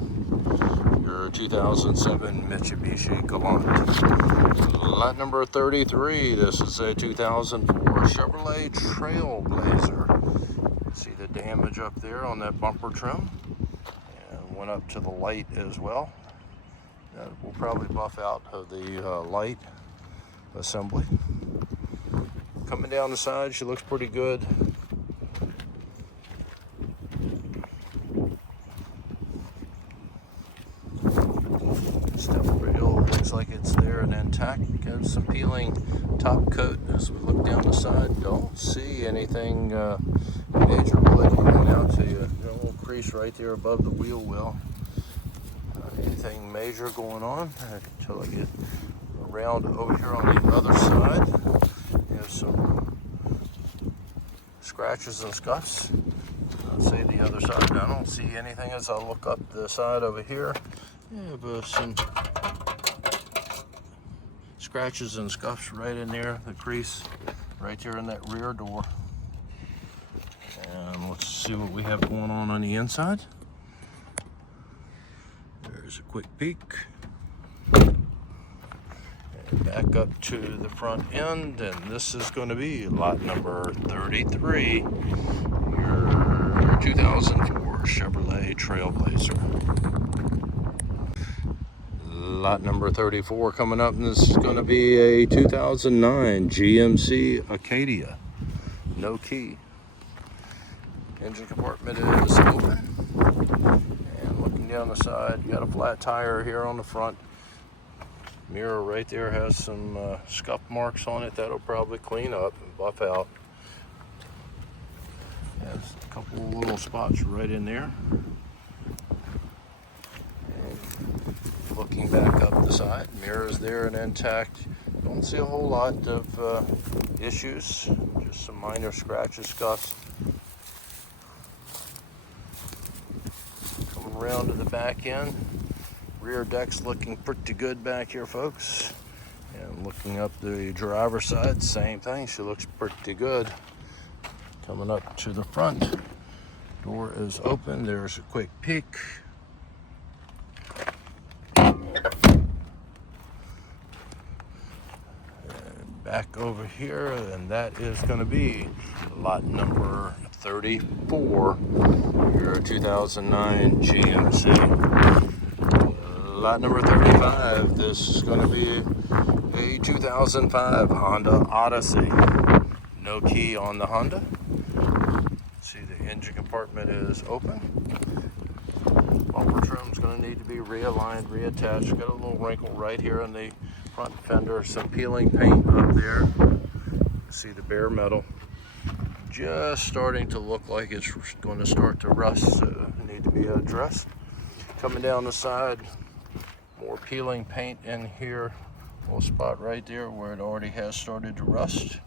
your 2007 Mitsubishi Galant. Lot number 33, this is a 2004 Chevrolet Trailblazer. See the damage up there on that bumper trim, and went up to the light as well. We'll probably buff out of the light assembly. Coming down the side, she looks pretty good. Step rail looks like it's there and intact. Got some peeling top coat as we look down the side. Don't see anything major really coming out to you. Got a little crease right there above the wheel well. Anything major going on until I get around over here on the other side. You have some scratches and scuffs. Let's say the other side. I don't see anything as I look up the side over here. Yeah, but some scratches and scuffs right in there. The crease right there in that rear door. And let's see what we have going on the inside. There's a quick peek. And back up to the front end, and this is going to be lot number 33, your 2004 Chevrolet Trailblazer. Lot number 34 coming up, and this is going to be a 2009 GMC Acadia. No key. Engine compartment is open. And looking down the side, you got a flat tire here on the front. Mirror right there has some scuff marks on it. That'll probably clean up and buff out. Has a couple little spots right in there. And looking back up the side, mirror is there and intact. Don't see a whole lot of issues, just some minor scratches, scuffs. Coming around to the back end. Rear deck's looking pretty good back here, folks. And looking up the driver's side, same thing. She looks pretty good. Coming up to the front, door is open. There's a quick peek. And back over here, and that is going to be lot number 34, your 2009 GMC. Lot number 35, this is going to be a 2005 Honda Odyssey. No key on the Honda. See, the engine compartment is open. Bumper trim is going to need to be realigned, reattached. Got a little wrinkle right here on the front fender. Some peeling paint up there. See the bare metal. Just starting to look like it's going to start to rust, so need to be addressed. Coming down the side, more peeling paint in here. Little spot right there where it already has started to rust.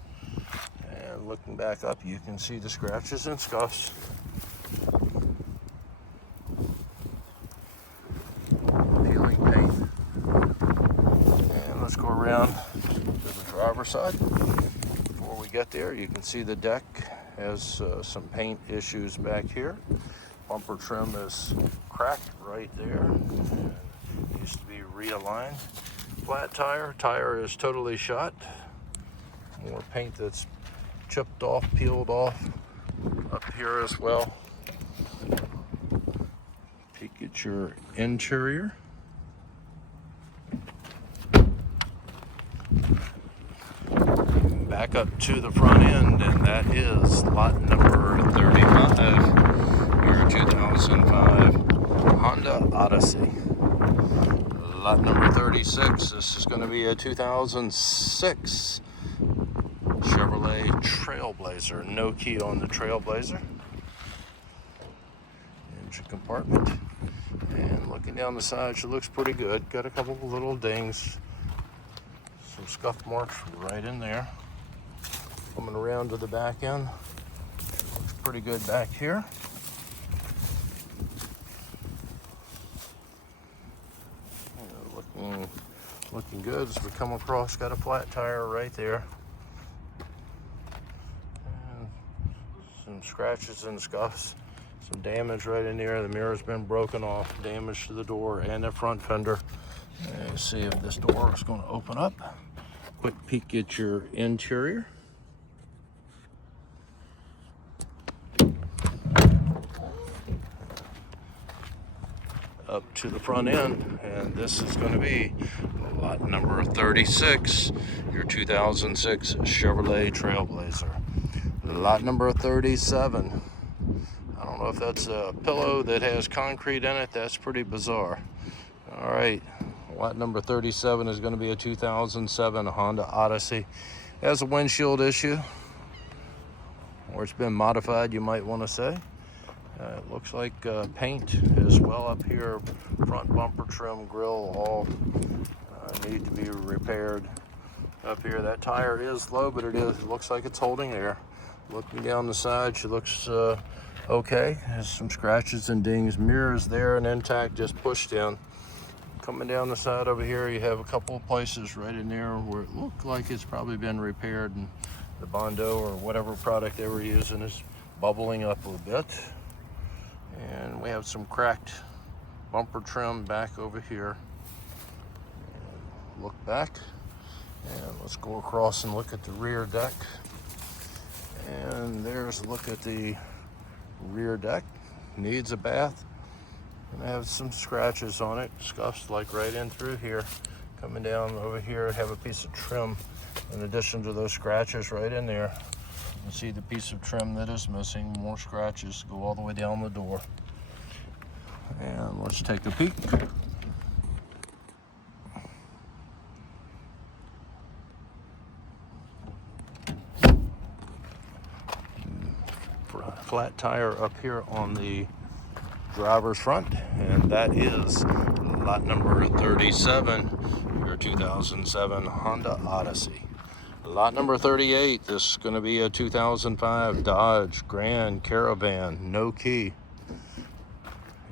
And looking back up, you can see the scratches and scuffs. Peeling paint. And let's go around to the driver's side. Before we get there, you can see the deck has some paint issues back here. Bumper trim is cracked right there. And needs to be realigned. Flat tire. Tire is totally shot. More paint that's chipped off, peeled off up here as well. Peek at your interior. Back up to the front end, and that is lot number 35, your 2005 Honda Odyssey. Lot number 36, this is going to be a 2006 Chevrolet Trailblazer. No key on the Trailblazer. Engine compartment. And looking down the side, she looks pretty good. Got a couple of little dings. Some scuff marks right in there. Coming around to the back end. Looks pretty good back here. Looking good as we come across. Got a flat tire right there. And some scratches and scuffs. Some damage right in there. The mirror's been broken off. Damage to the door and the front fender. And see if this door is going to open up. Quick peek at your interior. up to the front end, and this is going to be lot number 36, your 2006 Chevrolet Trailblazer. Lot number 37. I don't know if that's a pillow that has concrete in it. That's pretty bizarre. All right, lot number 37 is going to be a 2007 Honda Odyssey. It has a windshield issue, or it's been modified, you might want to say. It looks like paint as well up here. Front bumper trim, grill, all need to be repaired. Up here, that tire is low, but it looks like it's holding air. Looking down the side, she looks okay. Has some scratches and dings. Mirrors there and intact, just pushed in. Coming down the side over here, you have a couple of places right in there where it looked like it's probably been repaired, and the Bondo or whatever product they were using is bubbling up a bit. And we have some cracked bumper trim back over here. And look back, and let's go across and look at the rear deck. And there's a look at the rear deck. Needs a bath. And I have some scratches on it, scuffs like right in through here. Coming down over here, have a piece of trim in addition to those scratches right in there. You can see the piece of trim that is missing. More scratches go all the way down the door. And let's take a peek. Flat tire up here on the driver's front, and that is lot number 37, your 2007 Honda Odyssey. Lot number 38, this is going to be a 2005 Dodge Grand Caravan, no key.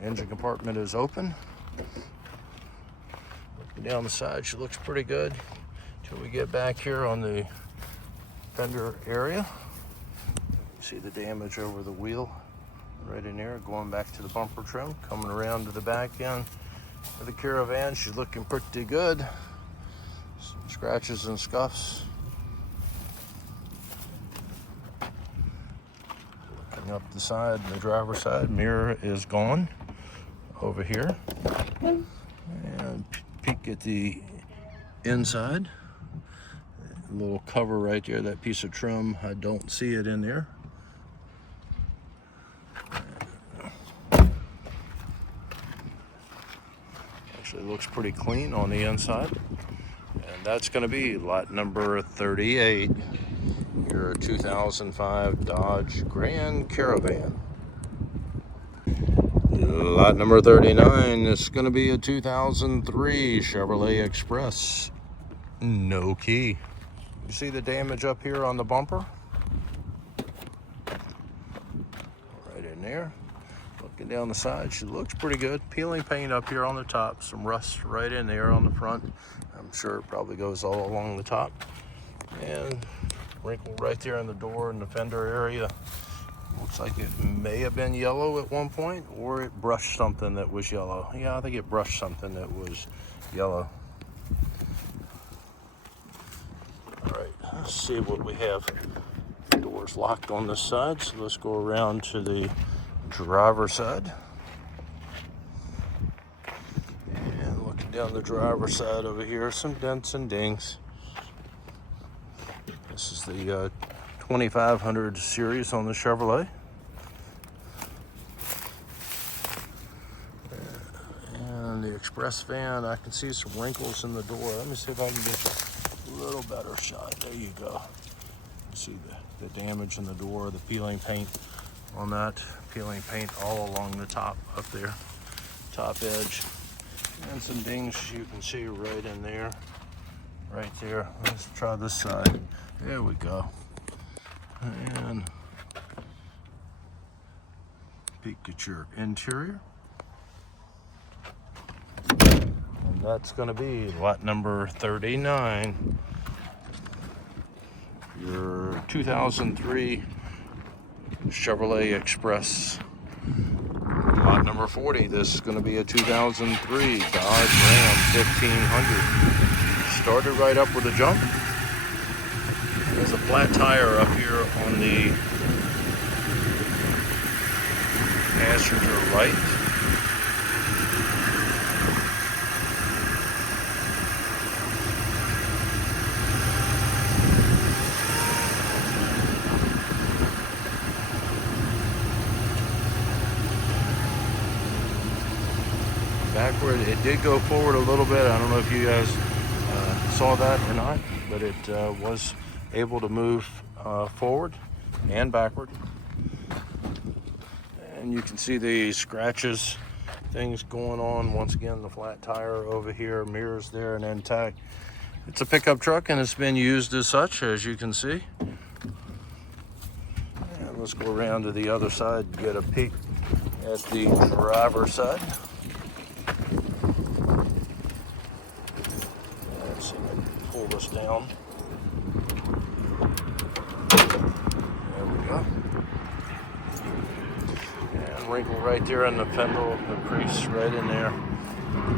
Engine compartment is open. Looking down the side, she looks pretty good until we get back here on the fender area. See the damage over the wheel right in there. Going back to the bumper trim, coming around to the back end of the Caravan, she's looking pretty good. Some scratches and scuffs. Looking up the side, the driver's side mirror is gone over here. And peek at the inside. A little cover right there, that piece of trim, I don't see it in there. Actually looks pretty clean on the inside. And that's going to be lot number 38, your 2005 Dodge Grand Caravan. Lot number 39 is going to be a 2003 Chevrolet Express, no key. You see the damage up here on the bumper? Right in there. Looking down the side, she looks pretty good. Peeling paint up here on the top. Some rust right in there on the front. I'm sure it probably goes all along the top. And wrinkle right there in the door and the fender area. Looks like it may have been yellow at one point, or it brushed something that was yellow. Yeah, I think it brushed something that was yellow. All right, let's see what we have. The door's locked on this side, so let's go around to the driver's side. And looking down the driver's side over here, some dents and dings. This is the 2500 series on the Chevrolet. And the Express van, I can see some wrinkles in the door. Let me see if I can get a little better shot. There you go. You see the damage in the door, the peeling paint on that. Peeling paint all along the top up there, top edge. And some dings you can see right in there, right there. Let's try this side. There we go. And peek at your interior. And that's going to be lot number 39, your 2003 Chevrolet Express. Lot number 40, this is going to be a 2003 Dodge Ram 1500. Started right up with a jump. There's a flat tire up here on the passenger right. backward. It did go forward a little bit. I don't know if you guys saw that or not, but it was able to move forward and backward. And you can see the scratches, things going on. Once again, the flat tire over here, mirrors there and intact. It's a pickup truck and it's been used as such, as you can see. And let's go around to the other side and get a peek at the driver's side. Let's see if I can pull this down. There we go. And wrinkle right there in the fender, the crease right in there.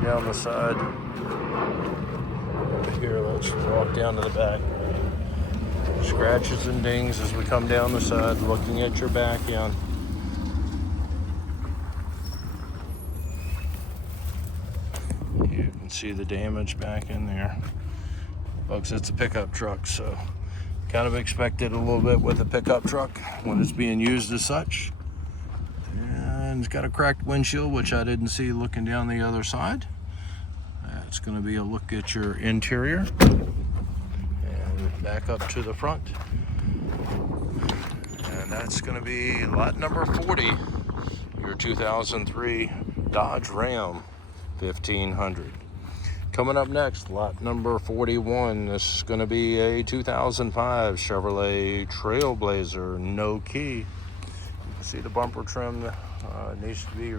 Down the side. Over here, let's walk down to the back. Scratches and dings as we come down the side, looking at your back end. You can see the damage back in there. Folks, it's a pickup truck, so kind of expected a little bit with a pickup truck when it's being used as such. And it's got a cracked windshield, which I didn't see looking down the other side. It's going to be a look at your interior. And back up to the front. And that's going to be lot number 40, your 2003 Dodge Ram 1500. Coming up next, lot number 41. This is going to be a 2005 Chevrolet Trailblazer, no key. You can see the bumper trim needs to be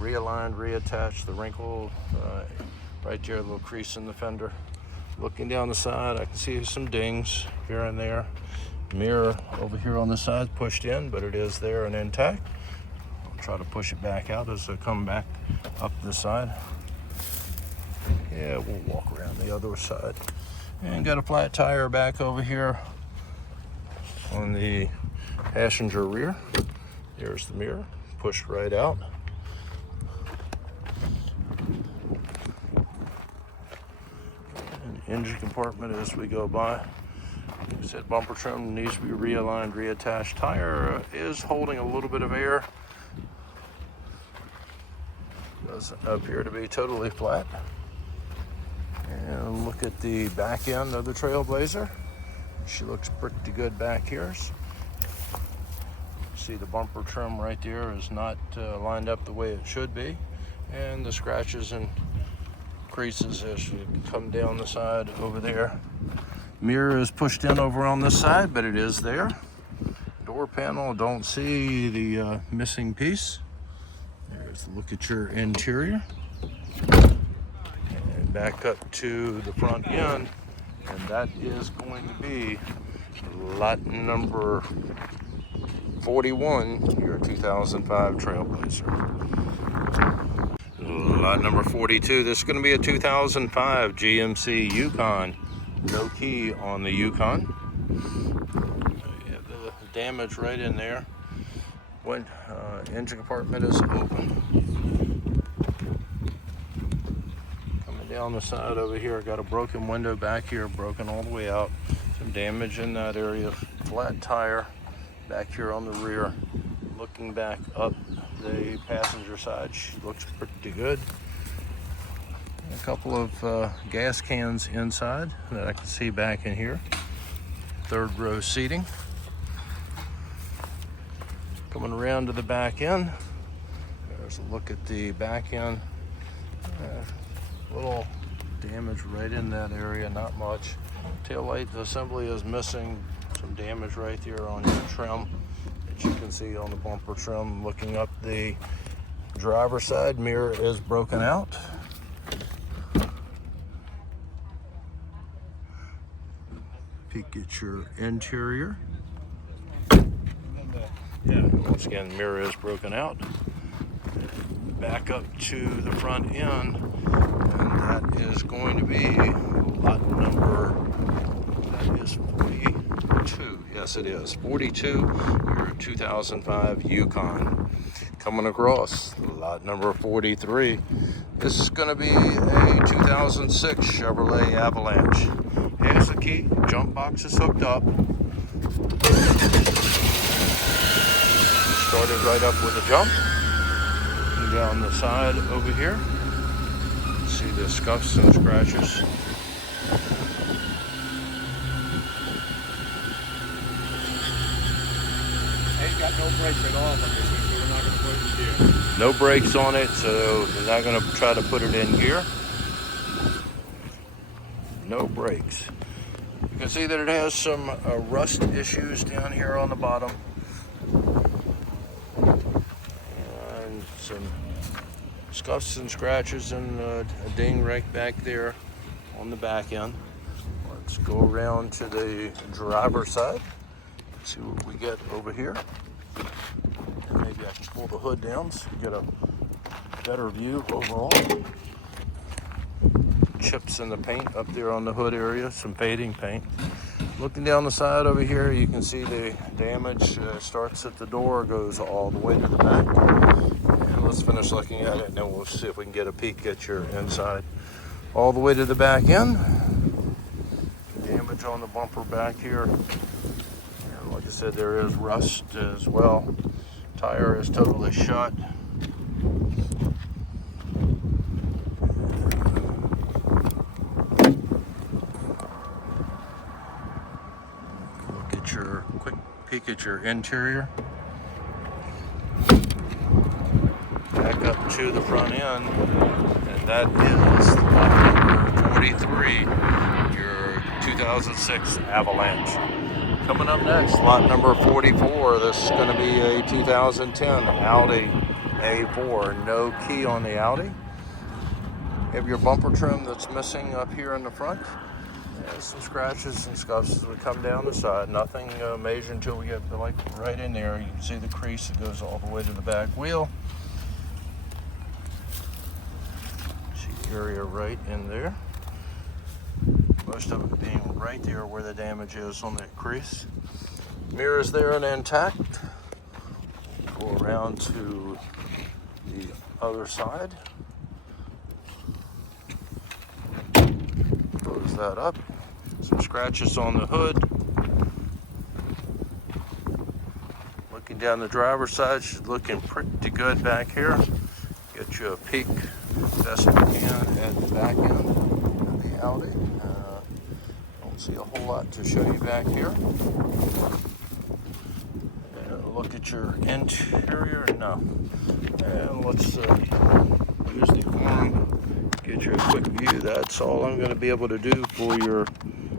realigned, reattached. The wrinkle right there, a little crease in the fender. Looking down the side, I can see some dings here and there. Mirror over here on the side pushed in, but it is there and intact. I'll try to push it back out as I come back up the side. Yeah, we'll walk around the other side. And got a flat tire back over here on the passenger rear. There's the mirror, pushed right out. And engine compartment as we go by. Like I said, bumper trim needs to be realigned, reattached. Tire is holding a little bit of air. Doesn't appear to be totally flat. And look at the back end of the Trailblazer. She looks pretty good back here. See the bumper trim right there is not lined up the way it should be. And the scratches and creases as you come down the side over there. Mirror is pushed in over on this side, but it is there. Door panel, don't see the missing piece. There's a look at your interior. And back up to the front end, and that is going to be lot number 41, your 2005 Trailblazer. Lot number 42, this is going to be a 2005 GMC Yukon. No key on the Yukon. The damage right in there. When engine compartment is open. Coming down the side over here, got a broken window back here, broken all the way out. Some damage in that area. Flat tire back here on the rear. Looking back up the passenger side, she looks pretty good. A couple of gas cans inside that I can see back in here. Third row seating. Coming around to the back end. There's a look at the back end. Little damage right in that area, not much. Taillight assembly is missing. Some damage right there on your trim that you can see on the bumper trim. Looking up the driver's side, mirror is broken out. Peek at your interior. Yeah, once again, mirror is broken out. Back up to the front end, and that is going to be lot number, that is 42. Yes, it is 42, your 2005 Yukon. Coming across, lot number 43. This is going to be a 2006 Chevrolet Avalanche. Has the key, jump box is hooked up. Started right up with a jump. And down the side over here. See the scuffs and scratches. Ain't got no brakes at all on this thing, so we're not going to put it in gear. No brakes on it, so we're not going to try to put it in gear. No brakes. You can see that it has some rust issues down here on the bottom. And some scuffs and scratches and a ding right back there on the back end. Let's go around to the driver's side. See what we get over here. And maybe I can pull the hood down so you get a better view overall. Chips in the paint up there on the hood area, some fading paint. Looking down the side over here, you can see the damage starts at the door, goes all the way to the back. And let's finish looking at it, and then we'll see if we can get a peek at your inside. All the way to the back end. Damage on the bumper back here. And like I said, there is rust as well. Tire is totally shut. Quick peek at your interior. Back up to the front end, and that is lot number 43, your 2006 Avalanche. Coming up next, lot number 44. This is going to be a 2010 Audi A4. No key on the Audi. You have your bumper trim that's missing up here in the front. Some scratches and scuffs as we come down the side. Nothing major until we get like right in there. You can see the crease that goes all the way to the back wheel. See area right in there. Most of it being right there where the damage is on that crease. Mirrors there and intact. Go around to the other side. Close that up. Some scratches on the hood. Looking down the driver's side, she's looking pretty good back here. Get you a peek best we can at the back end of the Audi. Don't see a whole lot to show you back here. And look at your interior. No. And let's use the arm. Get you a quick view. That's all I'm going to be able to do for your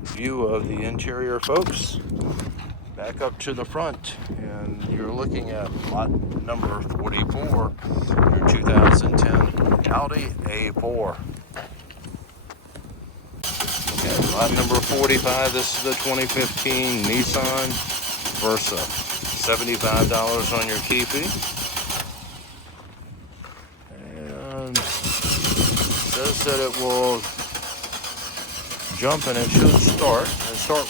view of the interior, folks. Back up to the front, and you're looking at lot number 44, your 2010 Audi A4. Okay, lot number 45, this is the 2015 Nissan Versa. $75 on your key fee. And says that it will jump, and it should start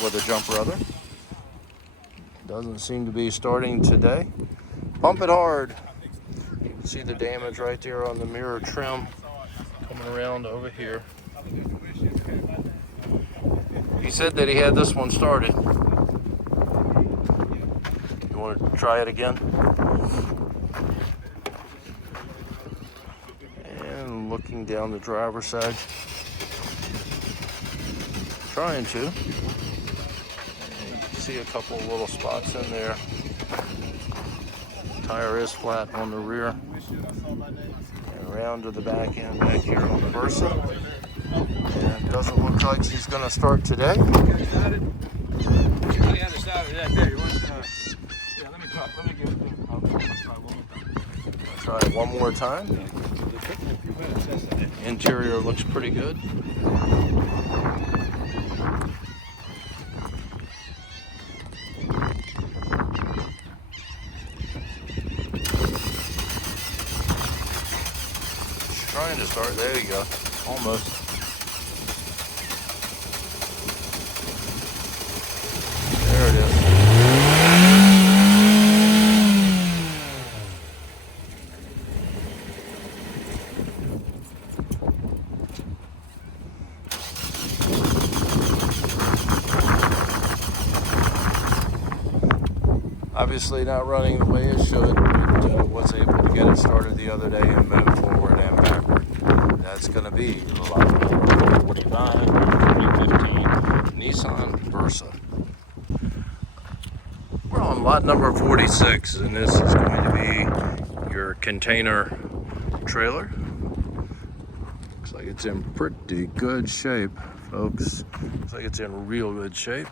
with a jump rather. Doesn't seem to be starting today. Pump it hard. You can see the damage right there on the mirror trim. Coming around over here. He said that he had this one started. You want to try it again? And looking down the driver's side. Trying to. See a couple little spots in there. Tire is flat on the rear. And around to the back end back here on the Versa. And it doesn't look like she's going to start today. Try it one more time. Interior looks pretty good. Trying to start. There you go. Almost. There it is. Obviously not running the way it should, but was able to get it started the other day and move forward and backward. That's going to be lot number 49, 2015 Nissan Versa. We're on lot number 46, and this is going to be your container trailer. Looks like it's in pretty good shape, folks. Looks like it's in real good shape.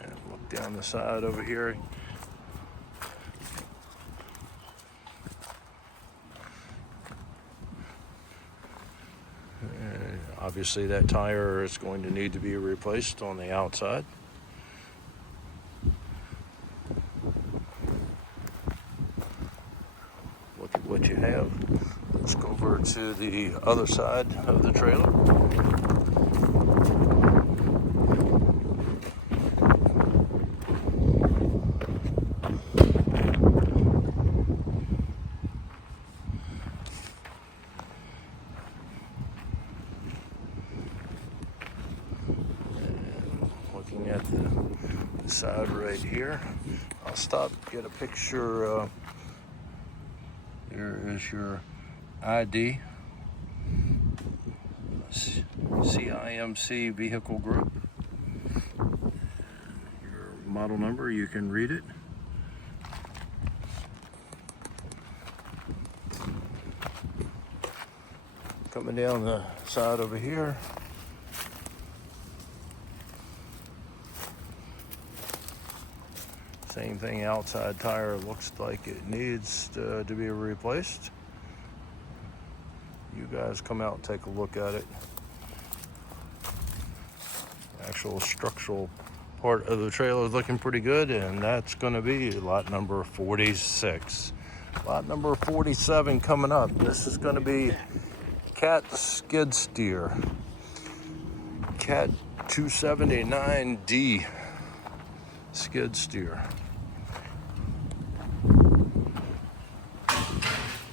And look down the side over here. Obviously that tire is going to need to be replaced on the outside. Look at what you have. Let's go over to the other side of the trailer. Looking at the side right here, I'll stop, get a picture. Here is your ID, CIMC vehicle group. Your model number, you can read it. Coming down the side over here. Same thing, outside tire looks like it needs to be replaced. You guys come out and take a look at it. Actual structural part of the trailer is looking pretty good, and that's going to be lot number 46. Lot number 47 coming up. This is going to be Cat skid steer. Cat 279D skid steer.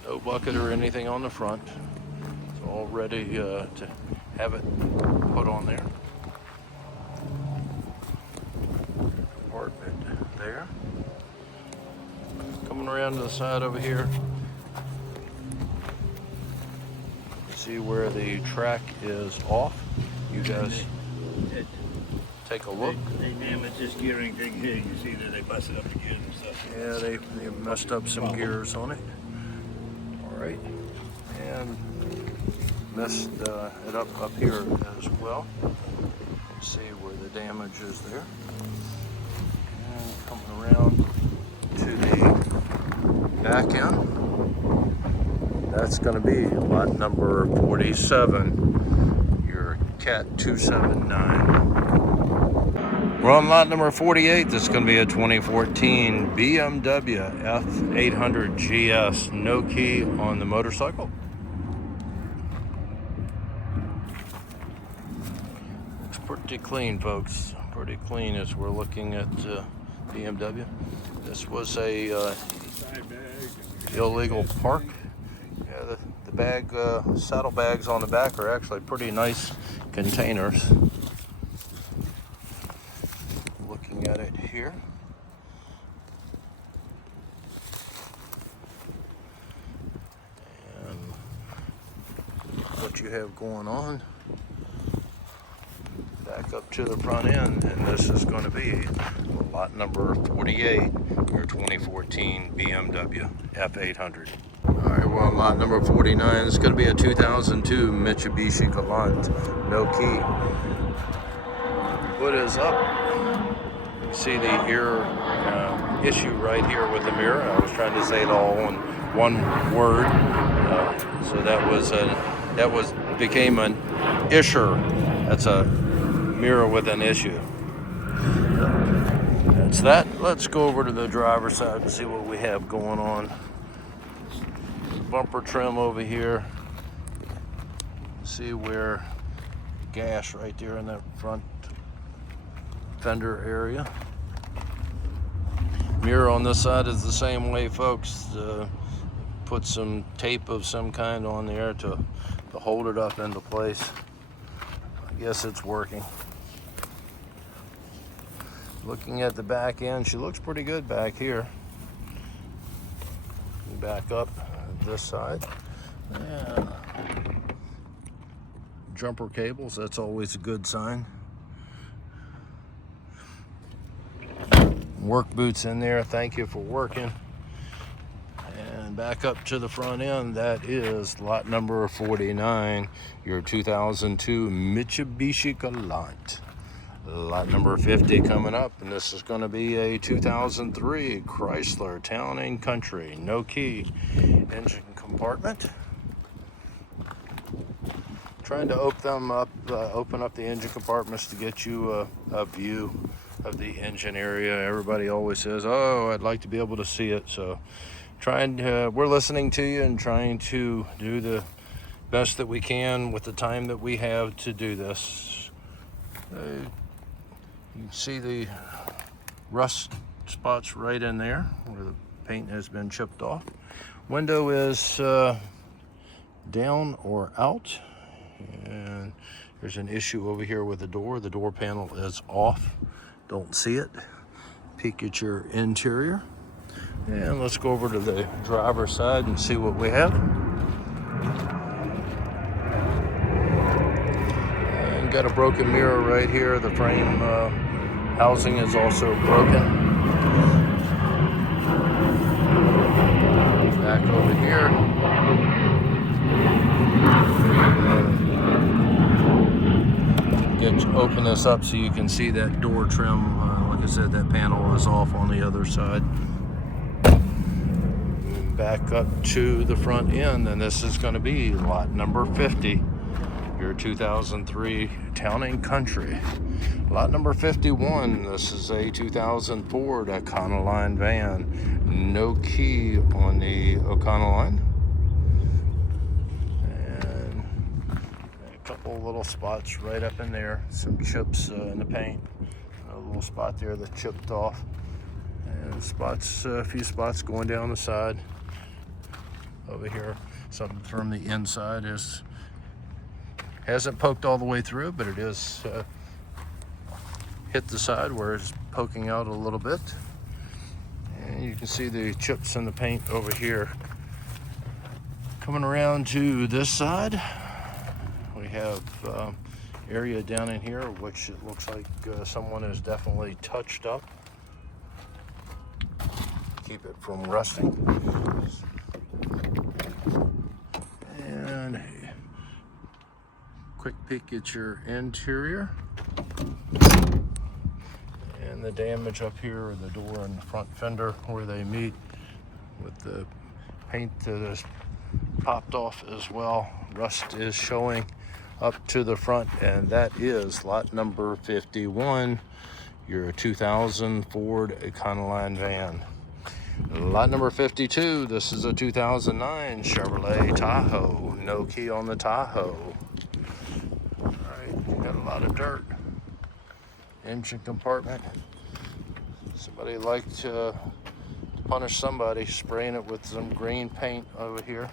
No bucket or anything on the front. It's all ready to have it put on there. Compartment there. Coming around to the side over here. See where the track is off. You guys take a look. They damaged this gearing thing here. You see that they busted up the gears and stuff. Yeah, they messed up some gears on it. All right, and messed it up here as well. Let's see where the damage is there. And coming around to the back end. That's going to be lot number 47, your Cat 279. We're on lot number 48. This is going to be a 2014 BMW F800 GS. No key on the motorcycle. Looks pretty clean, folks. Pretty clean as we're looking at BMW. This was a illegal park. Yeah, the bag, saddle bags on the back are actually pretty nice containers. Looking at it here. And what you have going on. Back up to the front end, and this is going to be lot number 48, your 2014 BMW F800. All right, well, lot number 49 is going to be a 2002 Mitsubishi Galant, no key. Hood is up. You see the ear issue right here with the mirror. I was trying to say it all in one word, so that became an issue. That's a mirror with an issue. That's that. Let's go over to the driver's side and see what we have going on. Bumper trim over here. See where gas right there in that front fender area. Mirror on this side is the same way, folks. Put some tape of some kind on there to hold it up into place. I guess it's working. Looking at the back end, she looks pretty good back here. back up this side. Yeah. Jumper cables, that's always a good sign. Work boots in there, thank you for working. And back up to the front end, that is lot number 49, your 2002 Mitsubishi Galant. Lot number 50 coming up, and this is going to be a 2003 Chrysler Town & Country, no key engine compartment. Trying to open up the engine compartments to get you a view of the engine area. Everybody always says, "Oh, I'd like to be able to see it." So, we're listening to you and trying to do the best that we can with the time that we have to do this. You can see the rust spots right in there where the paint has been chipped off. Window is down or out, and there's an issue over here with the door. The door panel is off. Don't see it. Peek at your interior. And let's go over to the driver's side and see what we have. And got a broken mirror right here. The frame housing is also broken. Back over here. Open this up so you can see that door trim. Like I said, that panel is off on the other side. Back up to the front end, and this is going to be lot number 50, your 2003 Town & Country. Lot number 51, this is a 2004 Econoline van, no key on the Econoline. And a couple little spots right up in there, some chips in the paint, a little spot there that chipped off, and spots, a few spots going down the side. Over here, something from the inside hasn't poked all the way through, but it is hit the side where it's poking out a little bit. And you can see the chips in the paint over here. Coming around to this side, we have area down in here, which it looks like someone has definitely touched up. Keep it from rusting. And a quick peek at your interior. And the damage up here, the door and the front fender where they meet, with the paint that is popped off as well. Rust is showing up to the front, and that is lot number 51, your 2000 Ford Econoline van. Lot number 52, this is a 2009 Chevrolet Tahoe, no key on the Tahoe. All right, got a lot of dirt. Engine compartment. Somebody liked to punish somebody, spraying it with some green paint over here.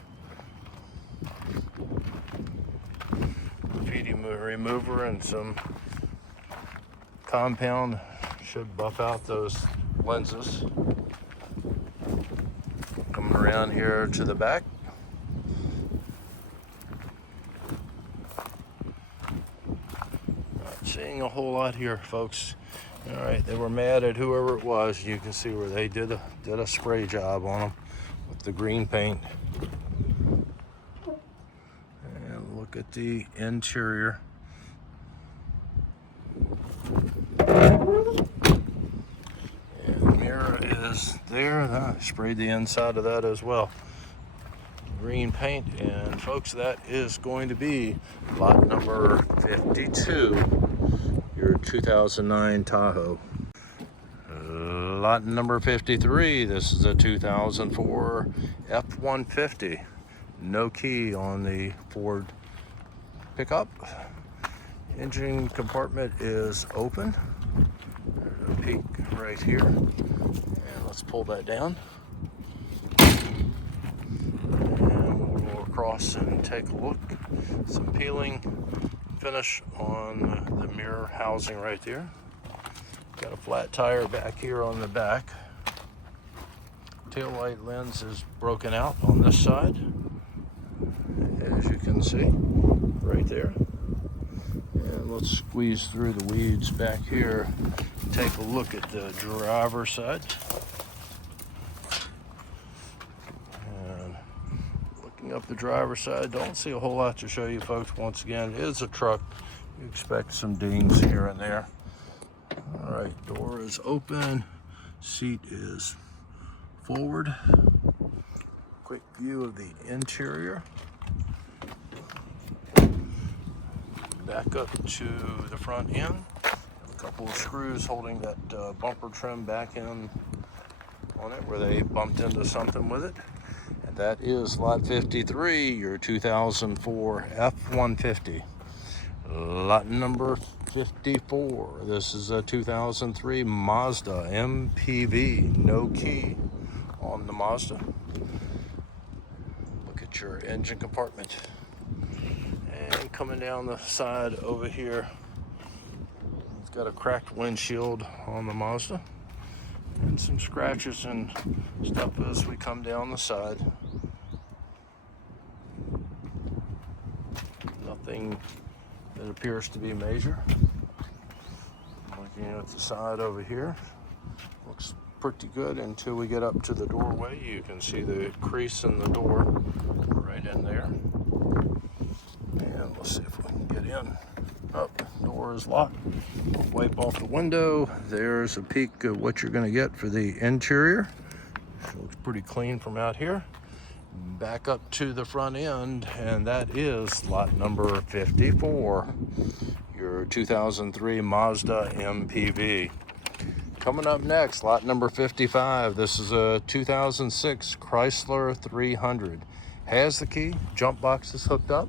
Graffiti remover and some compound should buff out those lenses. Coming around here to the back. Not seeing a whole lot here, folks. All right, they were mad at whoever it was. You can see where they did a spray job on them with the green paint. And look at the interior. Mirror is there. I sprayed the inside of that as well. Green paint, and folks, that is going to be lot number 52, your 2009 Tahoe. Lot number 53, this is a 2004 F-150, no key on the Ford pickup. Engine compartment is open. There's a peek right here, and let's pull that down, and we'll go across and take a look. Some peeling finish on the mirror housing right there. Got a flat tire back here on the back. taillight lens is broken out on this side, as you can see right there. And let's squeeze through the weeds back here, take a look at the driver's side. And looking up the driver's side, don't see a whole lot to show you folks. Once again, it is a truck. You expect some dings here and there. All right, door is open, seat is forward. Quick view of the interior. Back up to the front end. A couple of screws holding that bumper trim back in on it where they bumped into something with it. And that is lot 53, your 2004 F-150. Lot number 54. This is a 2003 Mazda MPV. No key on the Mazda. Look at your engine compartment. And coming down the side over here, it's got a cracked windshield on the Mazda and some scratches and stuff as we come down the side. Nothing that appears to be major. Looking at the side over here, looks pretty good until we get up to the doorway. You can see the crease in the door right in there. And let's see if we can get in. Oh, door is locked. We'll wipe off the window. There's a peek of what you're going to get for the interior. Looks pretty clean from out here. Back up to the front end, and that is lot number 54, your 2003 Mazda MPV. Coming up next, lot number 55. This is a 2006 Chrysler 300. Has the key, jump box is hooked up.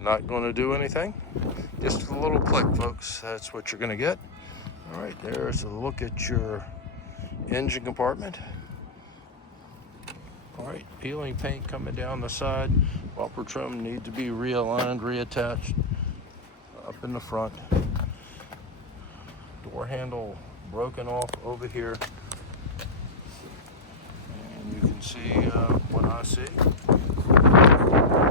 Not going to do anything. Just a little click, folks. That's what you're going to get. All right, there's a look at your engine compartment. All right, peeling paint coming down the side. Bumper trim need to be realigned, reattached up in the front. Door handle broken off over here. And you can see what I see.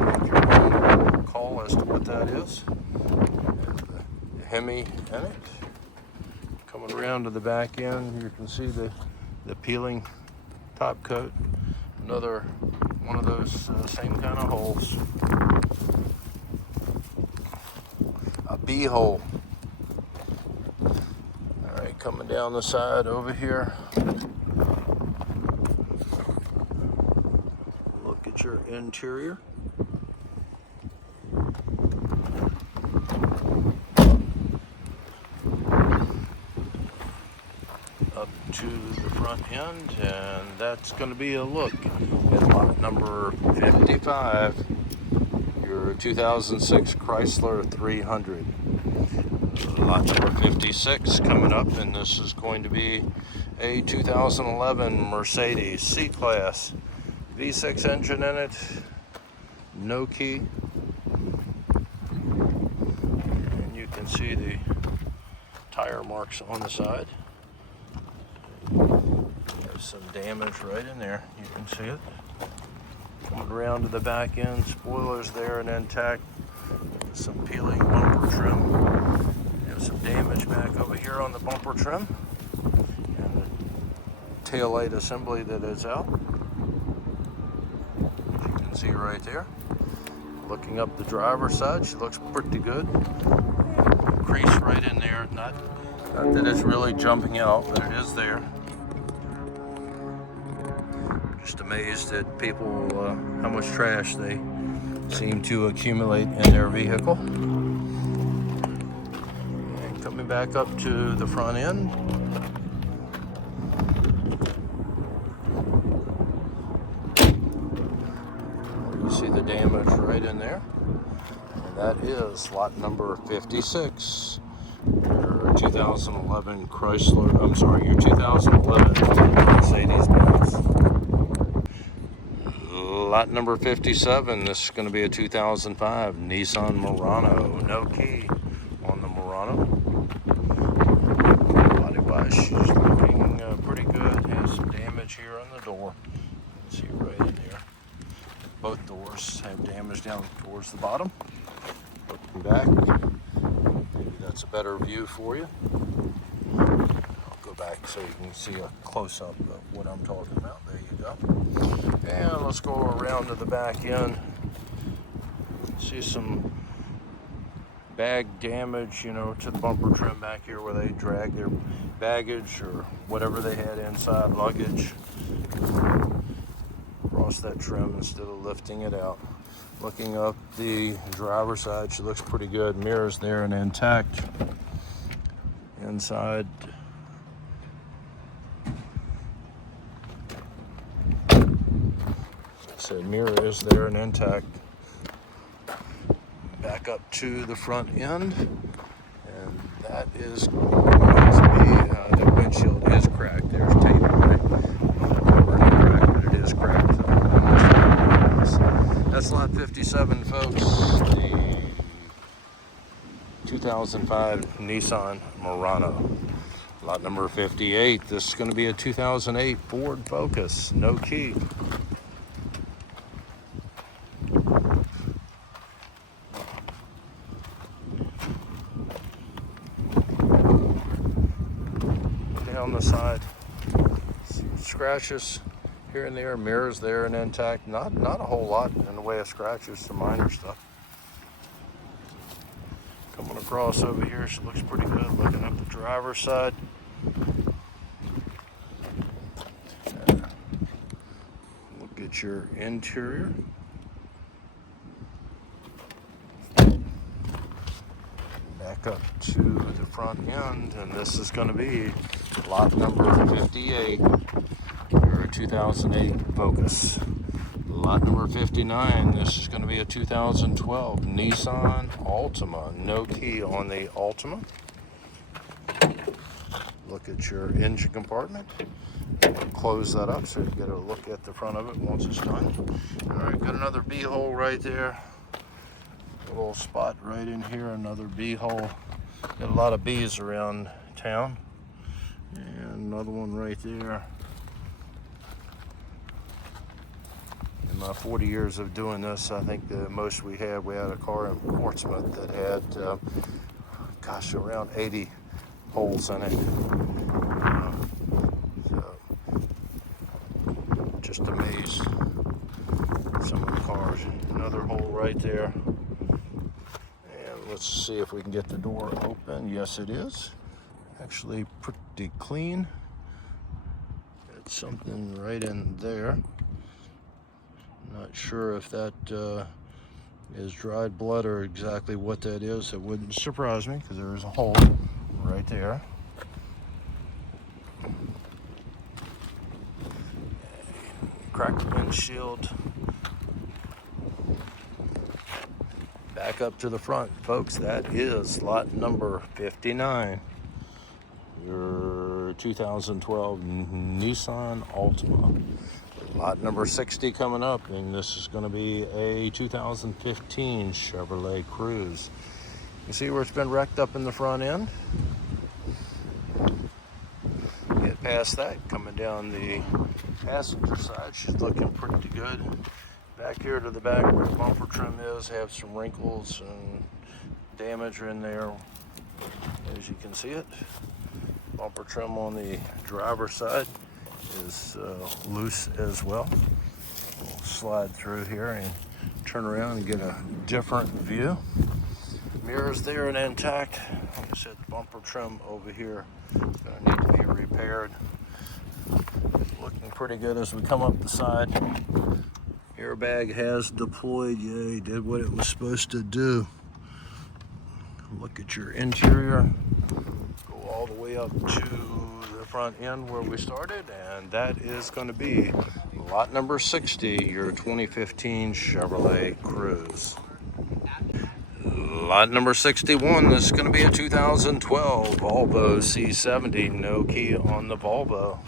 Make your own call as to what that is. There's the Hemi in it. Coming around to the back end, you can see the peeling top coat. Another one of those same kind of holes. A B hole. All right, coming down the side over here. Look at your interior. Up to the front end, and that's going to be a look at lot number 55, your 2006 Chrysler 300. Lot number 56 coming up, and this is going to be a 2011 Mercedes C-Class. V6 engine in it, no key, and you can see the tire marks on the side. There's some damage right in there, you can see it. Coming around to the back end, spoilers there and intact. Some peeling bumper trim. There's some damage back over here on the bumper trim. And the taillight assembly that is out. As you can see right there. Looking up the driver's side, she looks pretty good. Crease right in there. Not that it's really jumping out, but it is there. Just amazed at people, how much trash they seem to accumulate in their vehicle. And coming back up to the front end. You see the damage right in there. And that is lot number 56. Your 2011 Chrysler, I'm sorry, your 2011 Mercedes-Benz. Lot number 57, this is going to be a 2005 Nissan Murano. No key on the Murano. She's looking pretty good. Has some damage here on the door. You can see right in there. Both doors have damage down towards the bottom. Looking back, maybe that's a better view for you. I'll go back so you can see a close-up of what I'm talking about. There you go. And let's go around to the back end. See some bag damage, you know, to the bumper trim back here where they drag their baggage or whatever they had inside, luggage, across that trim instead of lifting it out. Looking up the driver's side, she looks pretty good. Mirrors there and intact. Inside, as I said, mirror is there and intact. Back up to the front end, and that is reminds me the windshield is cracked. There's tape on it. Cracked, but it is cracked. That's lot 57, folks. The 2005 Nissan Murano. Lot number 58. This is going to be a 2008 Ford Focus. No key. On the side, scratches here and there, mirrors there and intact. Not a whole lot in the way of scratches, some minor stuff. Coming across over here, she looks pretty good. Looking up the driver's side. Look at your interior. Back up to the front end, and this is going to be lot number 58, your 2008 Focus. Lot number 59, this is going to be a 2012 Nissan Altima. No key on the Altima. Look at your engine compartment. Close that up so you get a look at the front of it once it's done. All right, got another B-hole right there. A little spot right in here, another B-hole. Got a lot of bees around town. And another one right there. In my 40 years of doing this, I think the most we had a car in Portsmouth that had, gosh, around 80 holes in it. So, just amazed some of the cars. Another hole right there. And let's see if we can get the door open. Yes, it is. Actually pretty clean. Got something right in there. Not sure if that is dried blood or exactly what that is. It wouldn't surprise me because there is a hole right there. Cracked windshield. Back up to the front, folks. That is lot number 59. Your 2012 Nissan Altima. Lot number 60 coming up, and this is going to be a 2015 Chevrolet Cruze. You see where it's been wrecked up in the front end? Get past that, coming down the passenger side, she's looking pretty good. Back here to the back where the bumper trim is, have some wrinkles and damage in there, as you can see it. Bumper trim on the driver's side is loose as well. We'll slide through here and turn around and get a different view. Mirrors there and intact. Like I said, the bumper trim over here is going to need to be repaired. Looking pretty good as we come up the side. Airbag has deployed. Yay, did what it was supposed to do. Look at your interior. Go all the way up to the front end where we started, and that is going to be lot number 60, your 2015 Chevrolet Cruze. Lot number 61, this is going to be a 2012 Volvo C70. No key on the Volvo.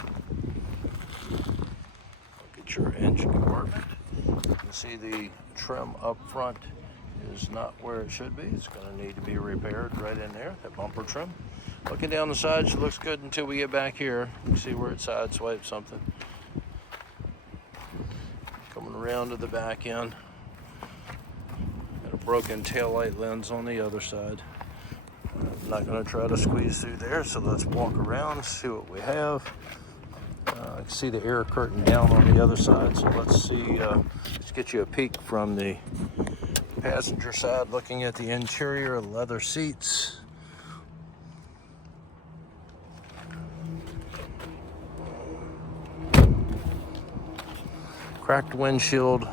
Look at your engine compartment. You can see the trim up front is not where it should be. It's going to need to be repaired right in there, that bumper trim. Looking down the side, she looks good until we get back here. You can see where it sideswipes something. Coming around to the back end. Got a broken taillight lens on the other side. I'm not going to try to squeeze through there, so let's walk around and see what we have. I can see the air curtain down on the other side, so let's see. Let's get you a peek from the passenger side, looking at the interior. Leather seats. Cracked windshield.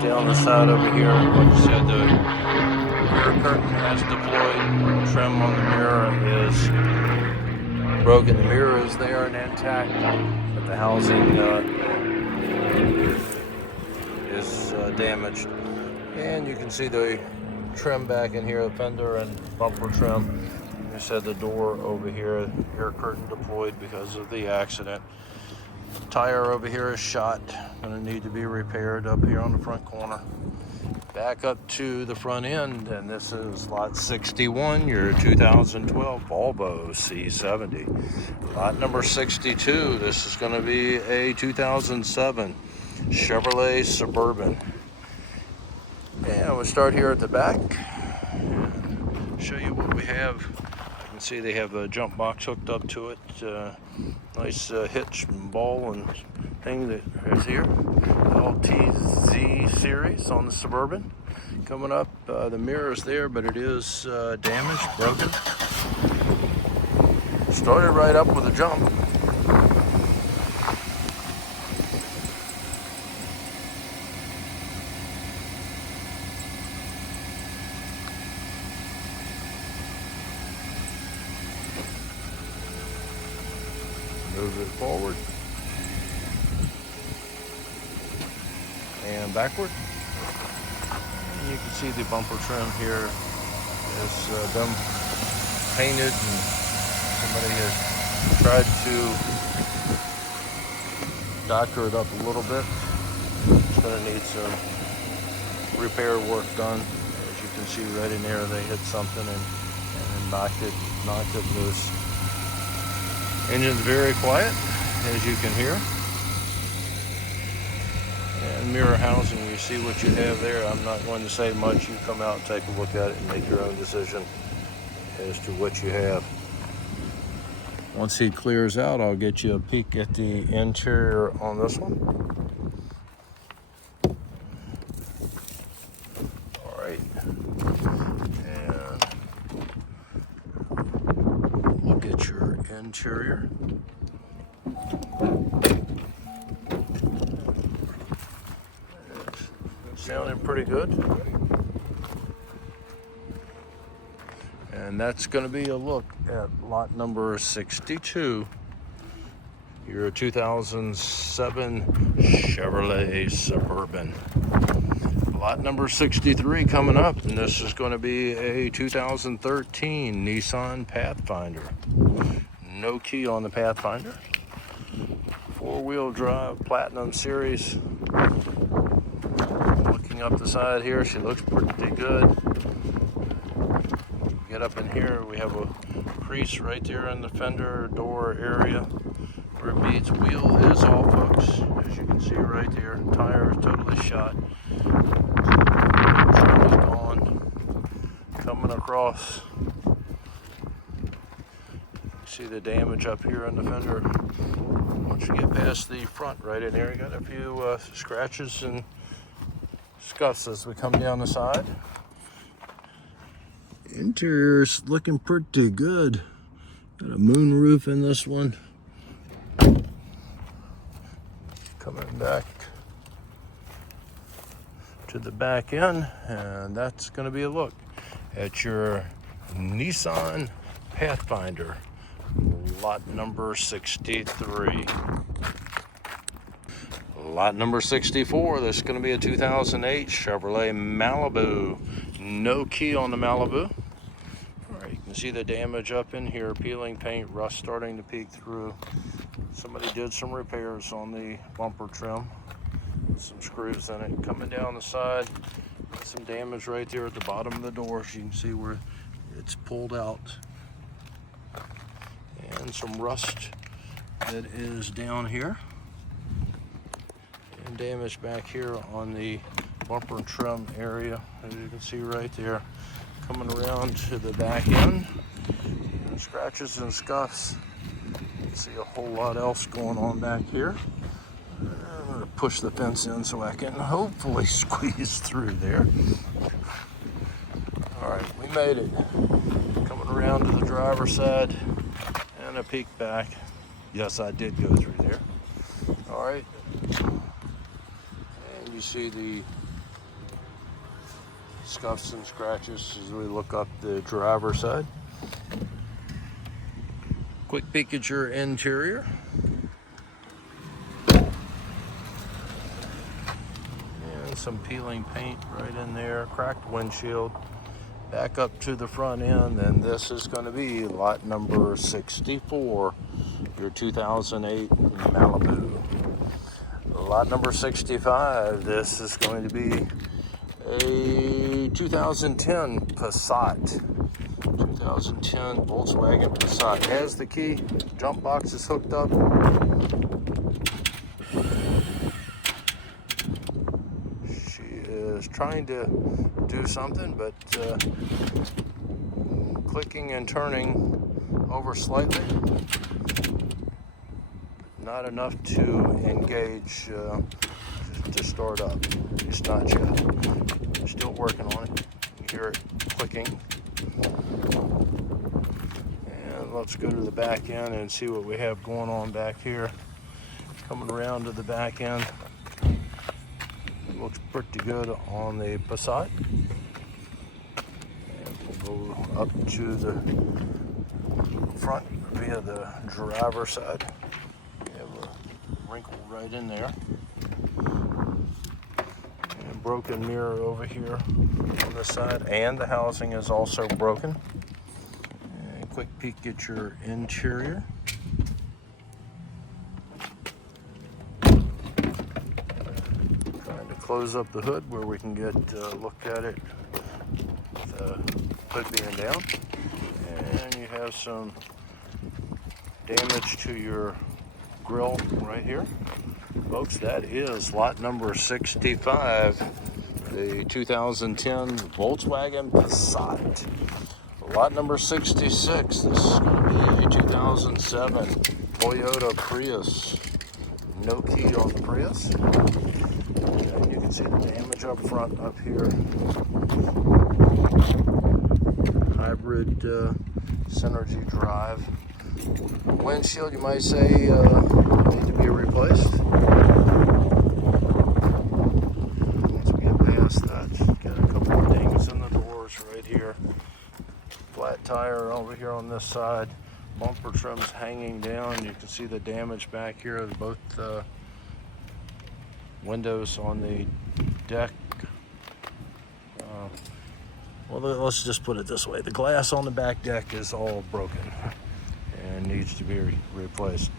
Down the side over here, like I said, the rear curtain has deployed. Trim on the mirror is broken. The mirror is there and intact, but the housing is damaged. And you can see the trim back in here, the fender and bumper trim. Like I said, the door over here, air curtain deployed because of the accident. Tire over here is shot, gonna need to be repaired up here on the front corner. Back up to the front end, and this is lot 61, your 2012 Volvo C70. Lot number 62, this is gonna be a 2007 Chevrolet Suburban. And we'll start here at the back and show you what we have. You can see they have a jump box hooked up to it. Nice hitch and ball and thing that is here. LTZ series on the Suburban. Coming up, the mirror is there, but it is damaged, broken. Started right up with a jump. Move it forward and backward. And you can see the bumper trim here has been painted, and somebody has tried to doctor it up a little bit. It's going to need some repair work done. As you can see right in there, they hit something and knocked it loose. Engine's very quiet, as you can hear. And mirror housing, you see what you have there. I'm not going to say much. You come out and take a look at it and make your own decision as to what you have. Once he clears out, I'll get you a peek at the interior on this one. All right. And look at your interior. It's sounding pretty good. And that's going to be a look at lot number 62, your 2007 Chevrolet Suburban. Lot number 63 coming up, and this is going to be a 2013 Nissan Pathfinder. No key on the Pathfinder. Four-wheel drive Platinum Series. Looking up the side here, she looks pretty good. Get up in here, we have a crease right there in the fender door area where it meets. Wheel is off, folks, as you can see right there. Tire is totally shot. Trim is gone. Coming across, you see the damage up here in the fender. Once you get past the front right in here, you got a few scratches and scuffs as we come down the side. Interior's looking pretty good. Got a moon roof in this one. Coming back to the back end, and that's going to be a look at your Nissan Pathfinder, lot number 63. Lot number 64, this is going to be a 2008 Chevrolet Malibu. No key on the Malibu. All right, you can You see the damage up in here, peeling paint, rust starting to peek through. Somebody did some repairs on the bumper trim. Some screws in it. Coming down the side, some damage right there at the bottom of the door. So you can see where it's pulled out. And some rust that is down here. And damage back here on the bumper and trim area, as you can see right there. Coming around to the back end, and scratches and scuffs. You can see a whole lot else going on back here. I'm going to push the fence in so I can hopefully squeeze through there. All right, we made it. Coming around to the driver's side and a peek back. Yes, I did go through there. All right. And you see the scuffs and scratches as we look up the driver's side. Quick peek at your interior. And some peeling paint right in there, cracked windshield. Back up to the front end, and this is going to be lot number 64, your 2008 Malibu. Lot number 65, this is going to be a 2010 Passat. 2010 Volkswagen Passat. Has the key, jump box is hooked up. She is trying to do something, but clicking and turning over slightly. Not enough to engage to start up. It's not yet. Still working on it. You hear it clicking. And let's go to the back end and see what we have going on back here. Coming around to the back end. Looks pretty good on the Passat. And we'll go up to the front via the driver's side. We have a wrinkle right in there. And a broken mirror over here on this side. And the housing is also broken. And a quick peek at your interior. Close up the hood where we can get a look at it with the hood being down. And you have some damage to your grill right here. Folks, that is lot number 65, the 2010 Volkswagen Passat. Lot number 66, this is going to be a 2007 Toyota Prius. No key on the Prius. And you can see the damage up front up here. Hybrid Synergy drive. Windshield, you might say, need to be replaced. Once we get past that, got a couple of dings in the doors right here. Flat tire over here on this side. Bumper trim's hanging down. You can see the damage back here. Both windows on the deck. Well, let's just put it this way. The glass on the back deck is all broken and needs to be replaced.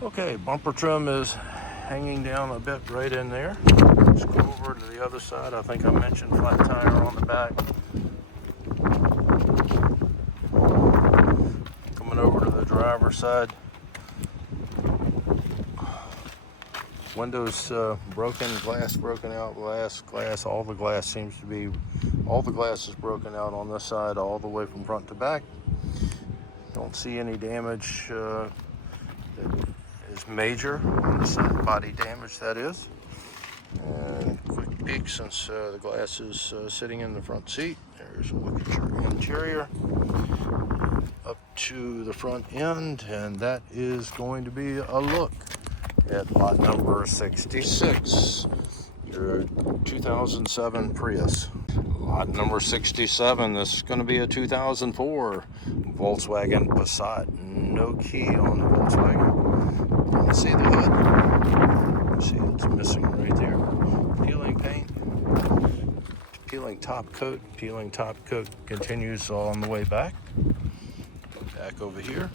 Okay, bumper trim is hanging down a bit right in there. Let's go over to the other side. I think I mentioned flat tire on the back. Coming over to the driver's side. Windows broken, glass broken out, glass, all the glass seems to be, all the glass is broken out on this side all the way from front to back. Don't see any damage that is major on the side, body damage that is. And quick peek since the glass is sitting in the front seat. There's a look at your interior. Up to the front end, and that is going to be a look at lot number 66, your 2007 Prius. Lot number 67, this is going to be a 2004 Volkswagen Passat. No key on the Volkswagen. You can see the hood. You see it's missing right there. Peeling top coat. Peeling top coat continues on the way back. Back over here.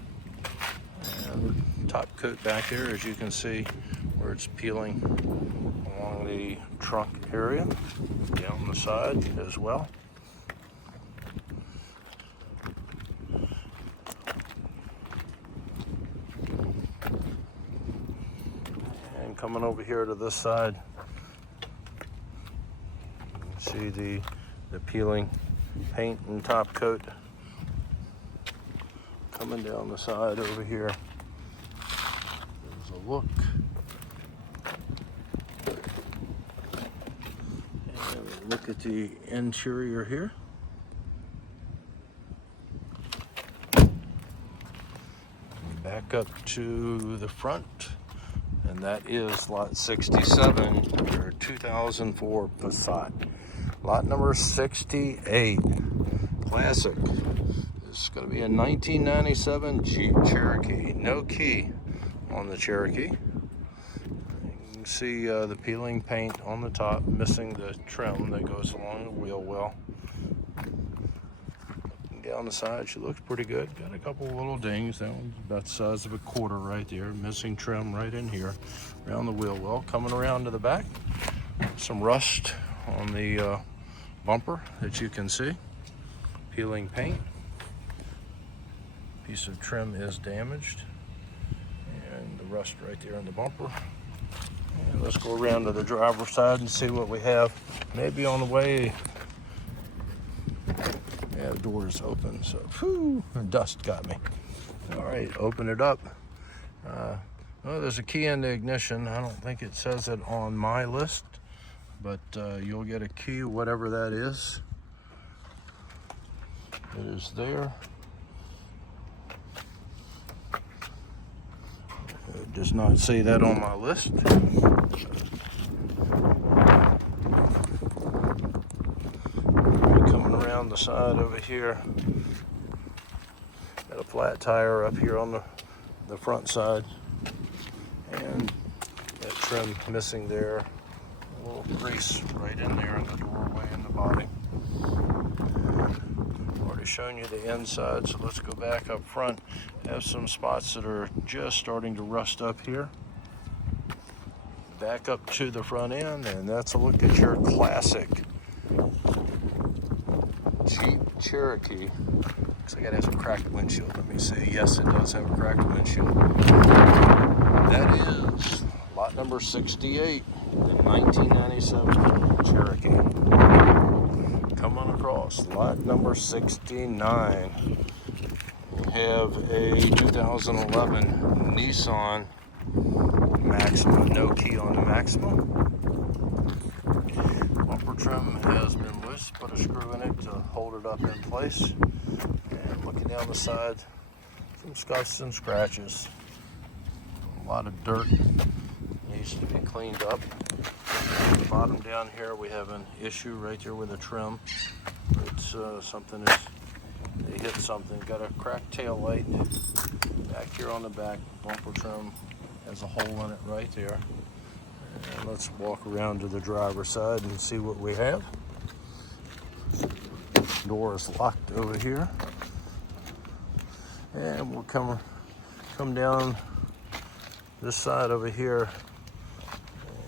And top coat back there, as you can see, where it's peeling along the trunk area, down the side as well. And coming over here to this side, you can see the peeling paint and top coat coming down the side over here. There's a look. And look at the interior here. Back up to the front, and that is lot 67, your 2004 Passat. Lot number 68, classic. This is going to be a 1997 Jeep Cherokee. No key on the Cherokee. You can see the peeling paint on the top, missing the trim that goes along the wheel well. Down the side, she looks pretty good. Got a couple little dings. That one's about the size of a quarter right there. Missing trim right in here. Around the wheel well. Coming around to the back. Some rust on the bumper that you can see. Peeling paint. Piece of trim is damaged. And the rust right there on the bumper. And let's go around to the driver's side and see what we have. Maybe on the way. Yeah, the door is open, so whew, the dust got me. All right, open it up. Well, there's a key in the ignition. I don't think it says it on my list, but you'll get a key, whatever that is. It is there. It does not say that on my list. Around the side over here, got a flat tire up here on the front side, and that trim missing there, a little crease right in there in the doorway and the body. Already shown you the inside, so let's go back up front. Have some spots that are just starting to rust up here. Back up to the front end, and that's a look at your classic Jeep Cherokee. Looks like it has a cracked windshield. Let me see. Yes, it does have a cracked windshield. That is lot number 68, the 1997 Cherokee. Come on across. Lot number 69. We have a 2011 Nissan Maxima. No key on the Maxima. Bumper trim has been loose. Put a screw in it to hold it up in place. And looking down the side, some scuffs and scratches. A lot of dirt needs to be cleaned up. At the bottom down here, we have an issue right there with the trim. It's something is they hit something. Got a cracked tail light back here on the back. Bumper trim has a hole in it right there. And let's walk around to the driver's side and see what we have. Door is locked over here. And we'll come down this side over here.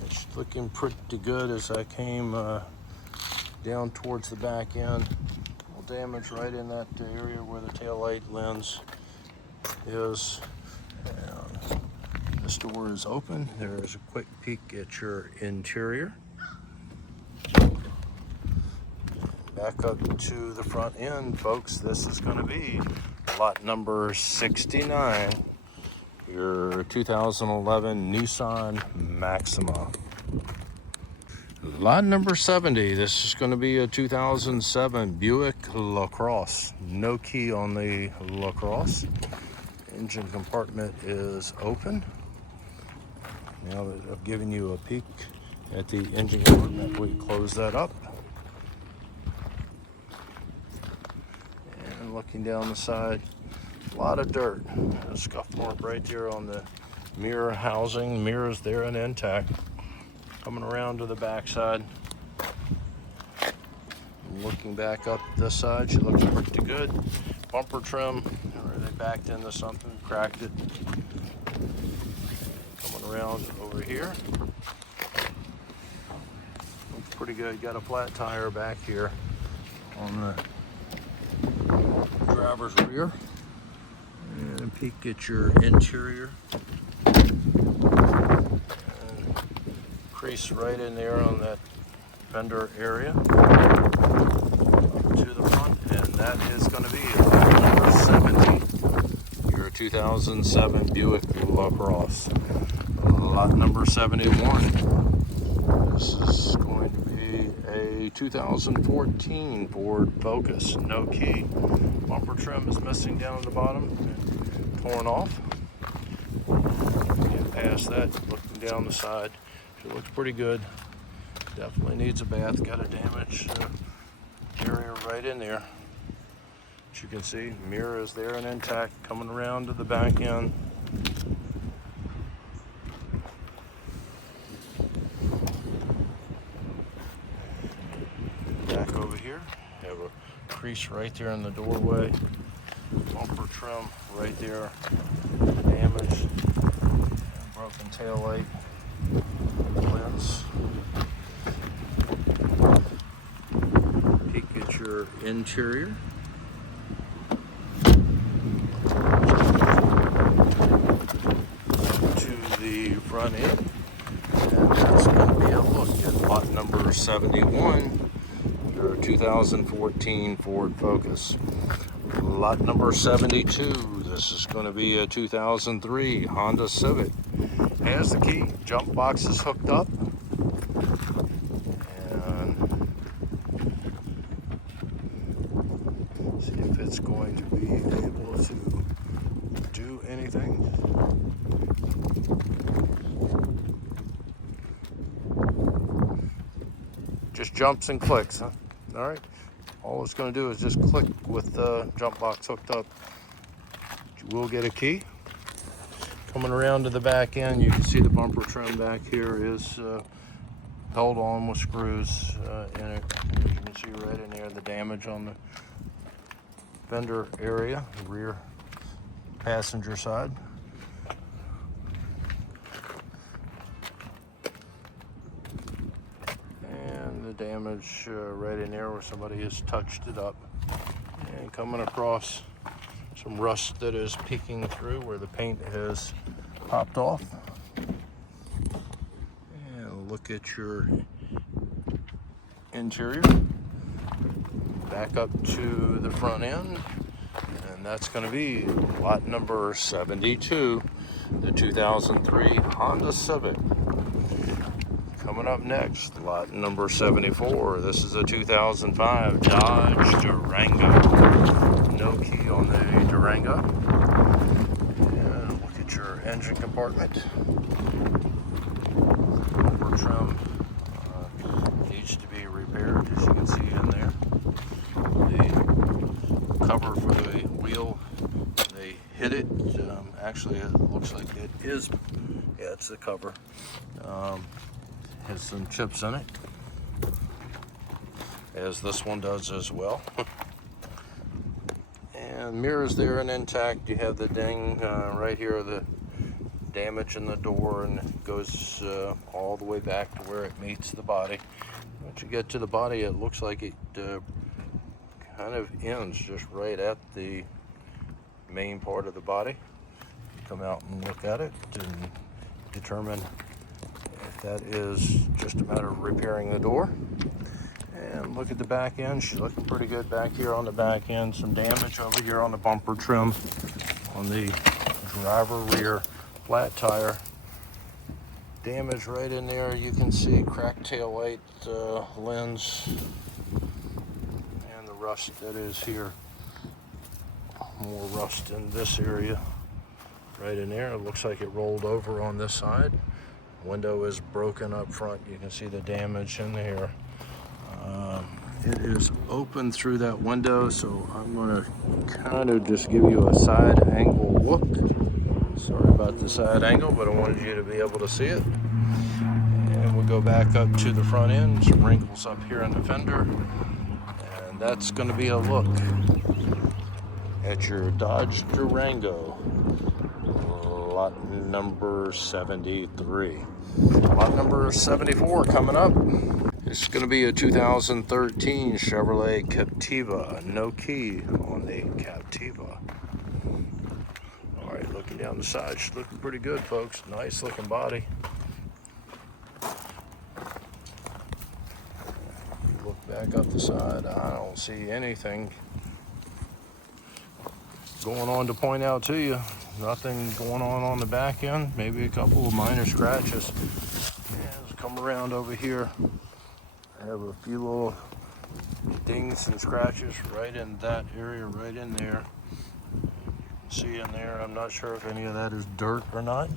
It's looking pretty good as I came down towards the back end. A little damage right in that area where the taillight lens is. And this door is open. There is a quick peek at your interior. Back up to the front end, folks. This is going to be lot number 69, your 2011 Nissan Maxima. Lot number 70, this is going to be a 2007 Buick LaCrosse. No key on the LaCrosse. Engine compartment is open. Now that I've given you a peek at the engine compartment, we close that up. And looking down the side, a lot of dirt. A scuff mark right there on the mirror housing. Mirrors there and intact. Coming around to the back side, looking back up this side, she looks pretty good. Bumper trim, or they backed into something, cracked it. Coming around over here. Looks pretty good. Got a flat tire back here on the driver's rear. And a peek at your interior. And crease right in there on that fender area. Up to the front, and that is going to be number 70. Your 2007 Buick LaCrosse. Lot number 71. This is going to be a 2014 Ford Focus. No key. Bumper trim is missing down at the bottom and torn off. Get past that, looking down the side. It looks pretty good. Definitely needs a bath. Got a damaged area right in there. As you can see, mirror is there and intact. Coming around to the back end. Back over here, you have a crease right there in the doorway. Bumper trim right there, damaged, and broken tail light lens. Peek at your interior. To the front end, and that's going to be a look at lot number 71. 2014 Ford Focus. Lot number 72, this is going to be a 2003 Honda Civic. Has the key, jump box is hooked up, and see if it's going to be able to do anything. Just jumps and clicks, huh? All right, all it's going to do is just click with the jump box hooked up. You will get a key. Coming around to the back end, you can see the bumper trim back here is held on with screws in it. As you can see right in there, the damage on the fender area, the rear passenger side. Damage right in there where somebody has touched it up, and coming across some rust that is peeking through where the paint has popped off. And look at your interior. Back up to the front end, and that's going to be lot number 72, the 2003 Honda Civic. Coming up next, lot number 74. This is a 2005 Dodge Durango. No key on the Durango. And look at your engine compartment. Bumper trim needs to be repaired, as you can see in there. The cover for the wheel, they hit it. Actually, it looks like it is. Yeah, it's the cover. Has some chips in it, as this one does as well. And mirrors there and intact. You have the ding right here, the damage in the door, and it goes all the way back to where it meets the body. Once you get to the body, it looks like it kind of ends just right at the main part of the body. Come out and look at it and determine if that is just a matter of repairing the door. And look at the back end. She's looking pretty good back here on the back end. Some damage over here on the bumper trim, on the driver rear flat tire. Damage right in there. You can see cracked tail light lens, and the rust that is here. More rust in this area right in there. It looks like it rolled over on this side. Window is broken up front. You can see the damage in there. It is open through that window, so I'm going to kind of just give you a side angle look. Sorry about the side angle, but I wanted you to be able to see it. And we'll go back up to the front end. Some wrinkles up here in the fender. that's going to be a look at your Dodge Durango, lot number 73. Lot number 74 coming up. This is going to be a 2013 Chevrolet Captiva. No key on the Captiva. All right, looking down the side, she's looking pretty good, folks. Nice looking body. Look back up the side, I don't see anything going on to point out to you. Nothing going on the back end. Maybe a couple of minor scratches. Yeah, let's come around over here. I have a few little dings and scratches right in that area, right in there. See in there, I'm not sure if any of that is dirt or not.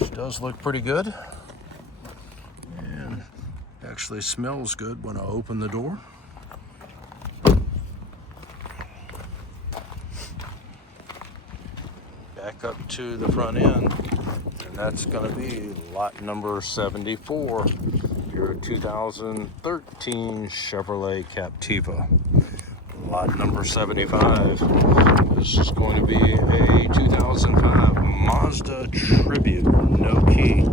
It does look pretty good. And actually smells good when I open the door. Back up to the front end, and that's going to be lot number 74, your 2013 Chevrolet Captiva. Lot number 75, this is going to be a 2005 Mazda Tribute, no key.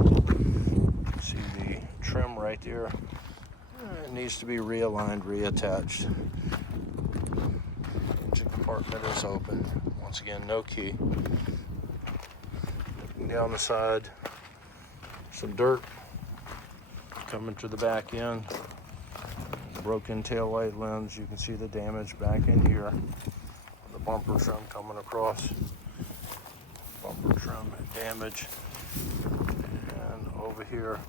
See the trim right there? It needs to be realigned, reattached. Engine compartment is open. Once again, no key. Looking down the side, some dirt coming to the back end. Broken taillight lens. You can see the damage back in here. The bumper trim coming across. Bumper trim damage. And over here,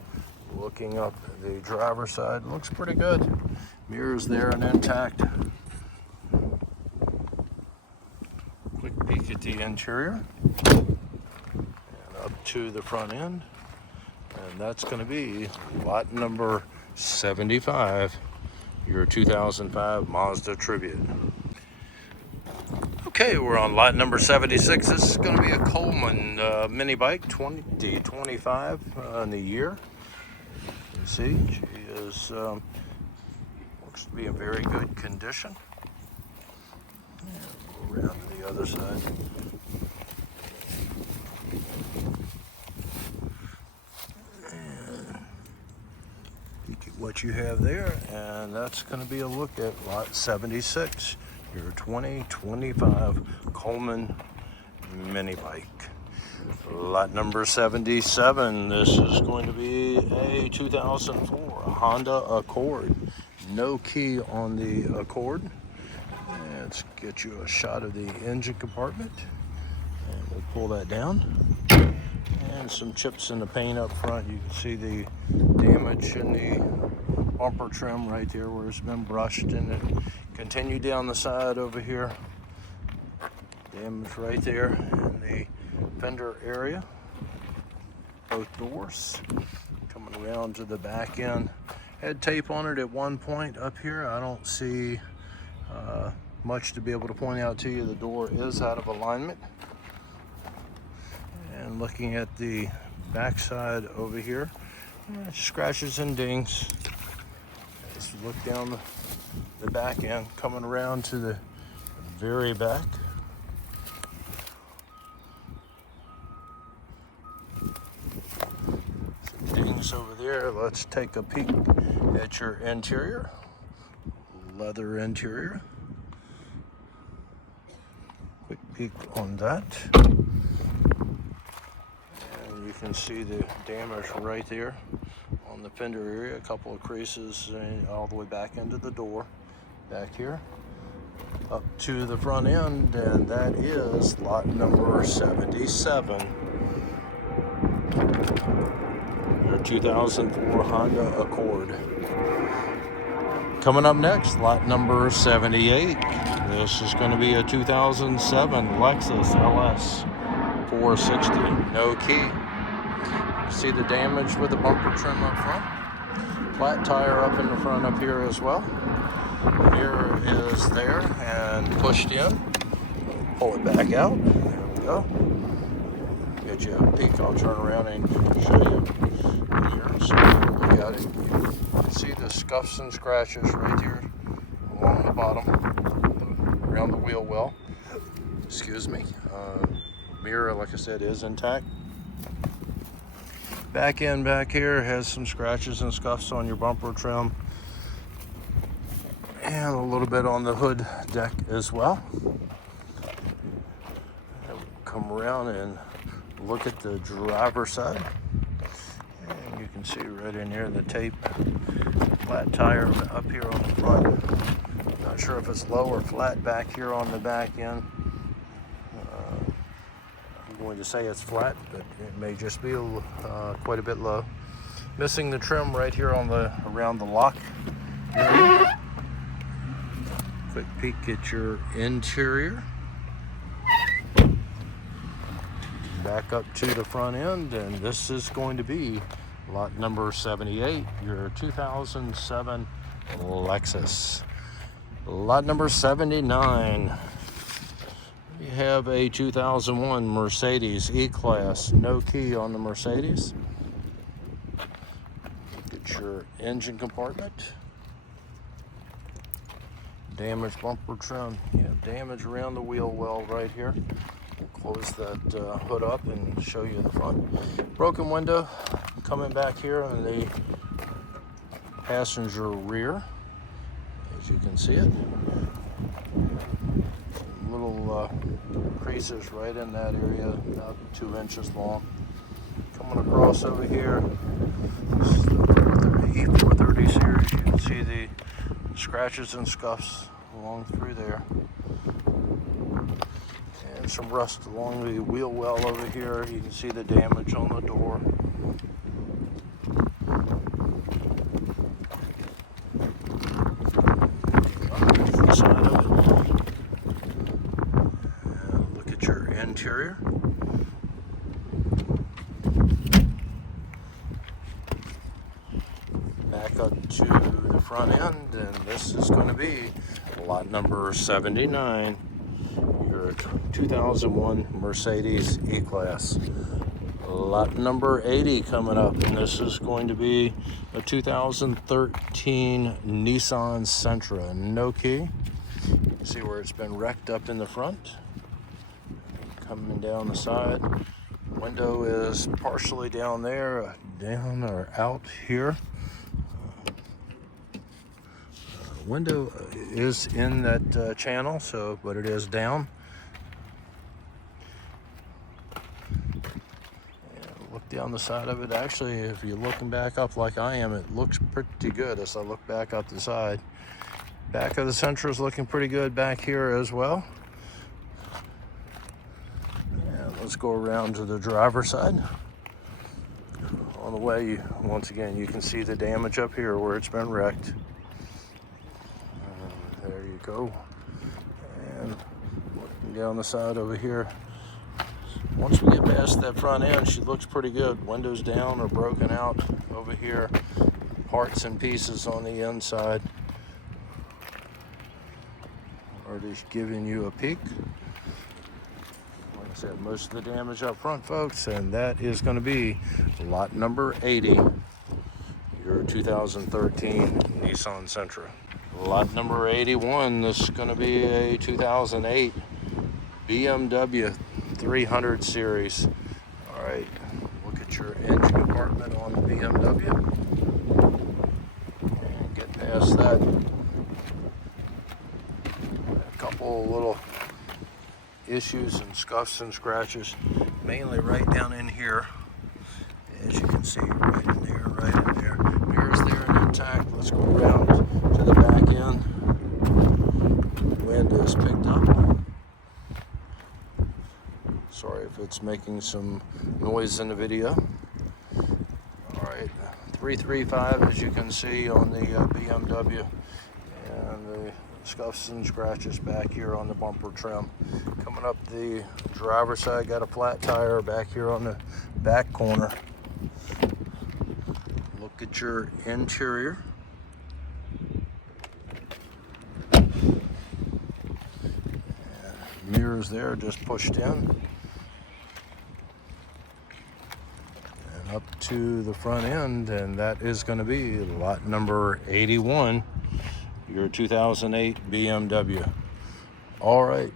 looking up the driver's side, looks pretty good. Mirrors there and intact. Quick peek at the interior. And up to the front end. And that's going to be lot number 75, your 2005 Mazda Tribute. Okay, we're on lot number 76. This is going to be a Coleman Minibike 2025 in the year. You see, she is looks to be in very good condition. And go around to the other side. What you have there, and that's going to be a look at lot 76, your 2025 Coleman Minibike. Lot number 77, this is going to be a 2004 Honda Accord. No key on the Accord. Let's get you a shot of the engine compartment, and we'll pull that down. And some chips in the paint up front. You can see the damage in the bumper trim right there where it's been brushed, and it continue down the side over here. Damage right there in the fender area. Both doors. Coming around to the back end. Had tape on it at one point up here. I don't see much to be able to point out to you. The door is out of alignment. And looking at the back side over here, scratches and dings. Let's look down the back end, coming around to the very back. Some dings over there. Let's take a peek at your interior. Leather interior. Quick peek on that. You can see the damage right there on the fender area. A couple of creases all the way back into the door. Back here. Up to the front end, and that is lot number 77. Your 2004 Honda Accord. Coming up next, lot number 78. This is going to be a 2007 Lexus LS 460. No key. See the damage with the bumper trim up front. Flat tire up in the front up here as well. Mirror is there and pushed in. Pull it back out. There we go. Get you a peek. I'll turn around and show you here. So look at it. You can see the scuffs and scratches right here along the bottom, around the wheel well. Excuse me. Mirror, like I said, is intact. Back end back here has some scratches and scuffs on your bumper trim, and a little bit on the hood deck as well. Come around and look at the driver's side, and you can see right in here the tape, flat tire up here on the front. Not sure if it's low or flat back here on the back end. I'm going to say it's flat, but it may just be quite a bit low. Missing the trim right here on around the lock area. Quick peek at your interior. Back up to the front end, and this is going to be lot number 78, your 2007 Lexus. Lot number 79. We have a 2001 Mercedes E-Class, no key on the Mercedes. Get your engine compartment. Damaged bumper trim. You have damage around the wheel well right here. We'll close that hood up and show you the front. Broken window coming back here on the passenger rear, as you can see it. Little creases right in that area, about 2 inches long. Coming across over here, this is the E430 series. You can see the scratches and scuffs along through there, and some rust along the wheel well over here. You can see the damage on the door. Side of it. Look at your interior. Back up to the front end, and this is going to be lot number 79, your 2001 Mercedes E-Class. Lot number 80 coming up, and this is going to be a 2013 Nissan Sentra, no key. You can see where it's been wrecked up in the front. Coming down the side. Window is partially down there, down or out here. Window is in that channel, but it is down. And look down the side of it. Actually, if you're looking back up like I am, it looks pretty good as I look back up the side. Back of the Sentra is looking pretty good back here as well. And let's go around to the driver's side. On the way, once again, you can see the damage up here where it's been wrecked. There you go. And looking down the side over here. Once we get past that front end, she looks pretty good. Windows down or broken out over here. Parts and pieces on the inside. Already giving you a peek. Like I said, most of the damage up front, folks, and that is going to be lot number 80, your 2013 Nissan Sentra. Lot number 81, this is going to be a 2008 BMW 300 series. All right, look at your engine compartment on the BMW. And get past that. A couple little issues and scuffs and scratches, mainly right down in here. As you can see, right in there, right in there. Mirrors there and intact. Let's go around to the back end. Wind is picked up. Sorry if it's making some noise in the video. All right, 335 as you can see on the BMW, and the scuffs and scratches back here on the bumper trim. Coming up the driver's side, got a flat tire back here on the back corner. Look at your interior. Mirrors there just pushed in. And up to the front end, and that is going to be lot number 81, your 2008 BMW. All right,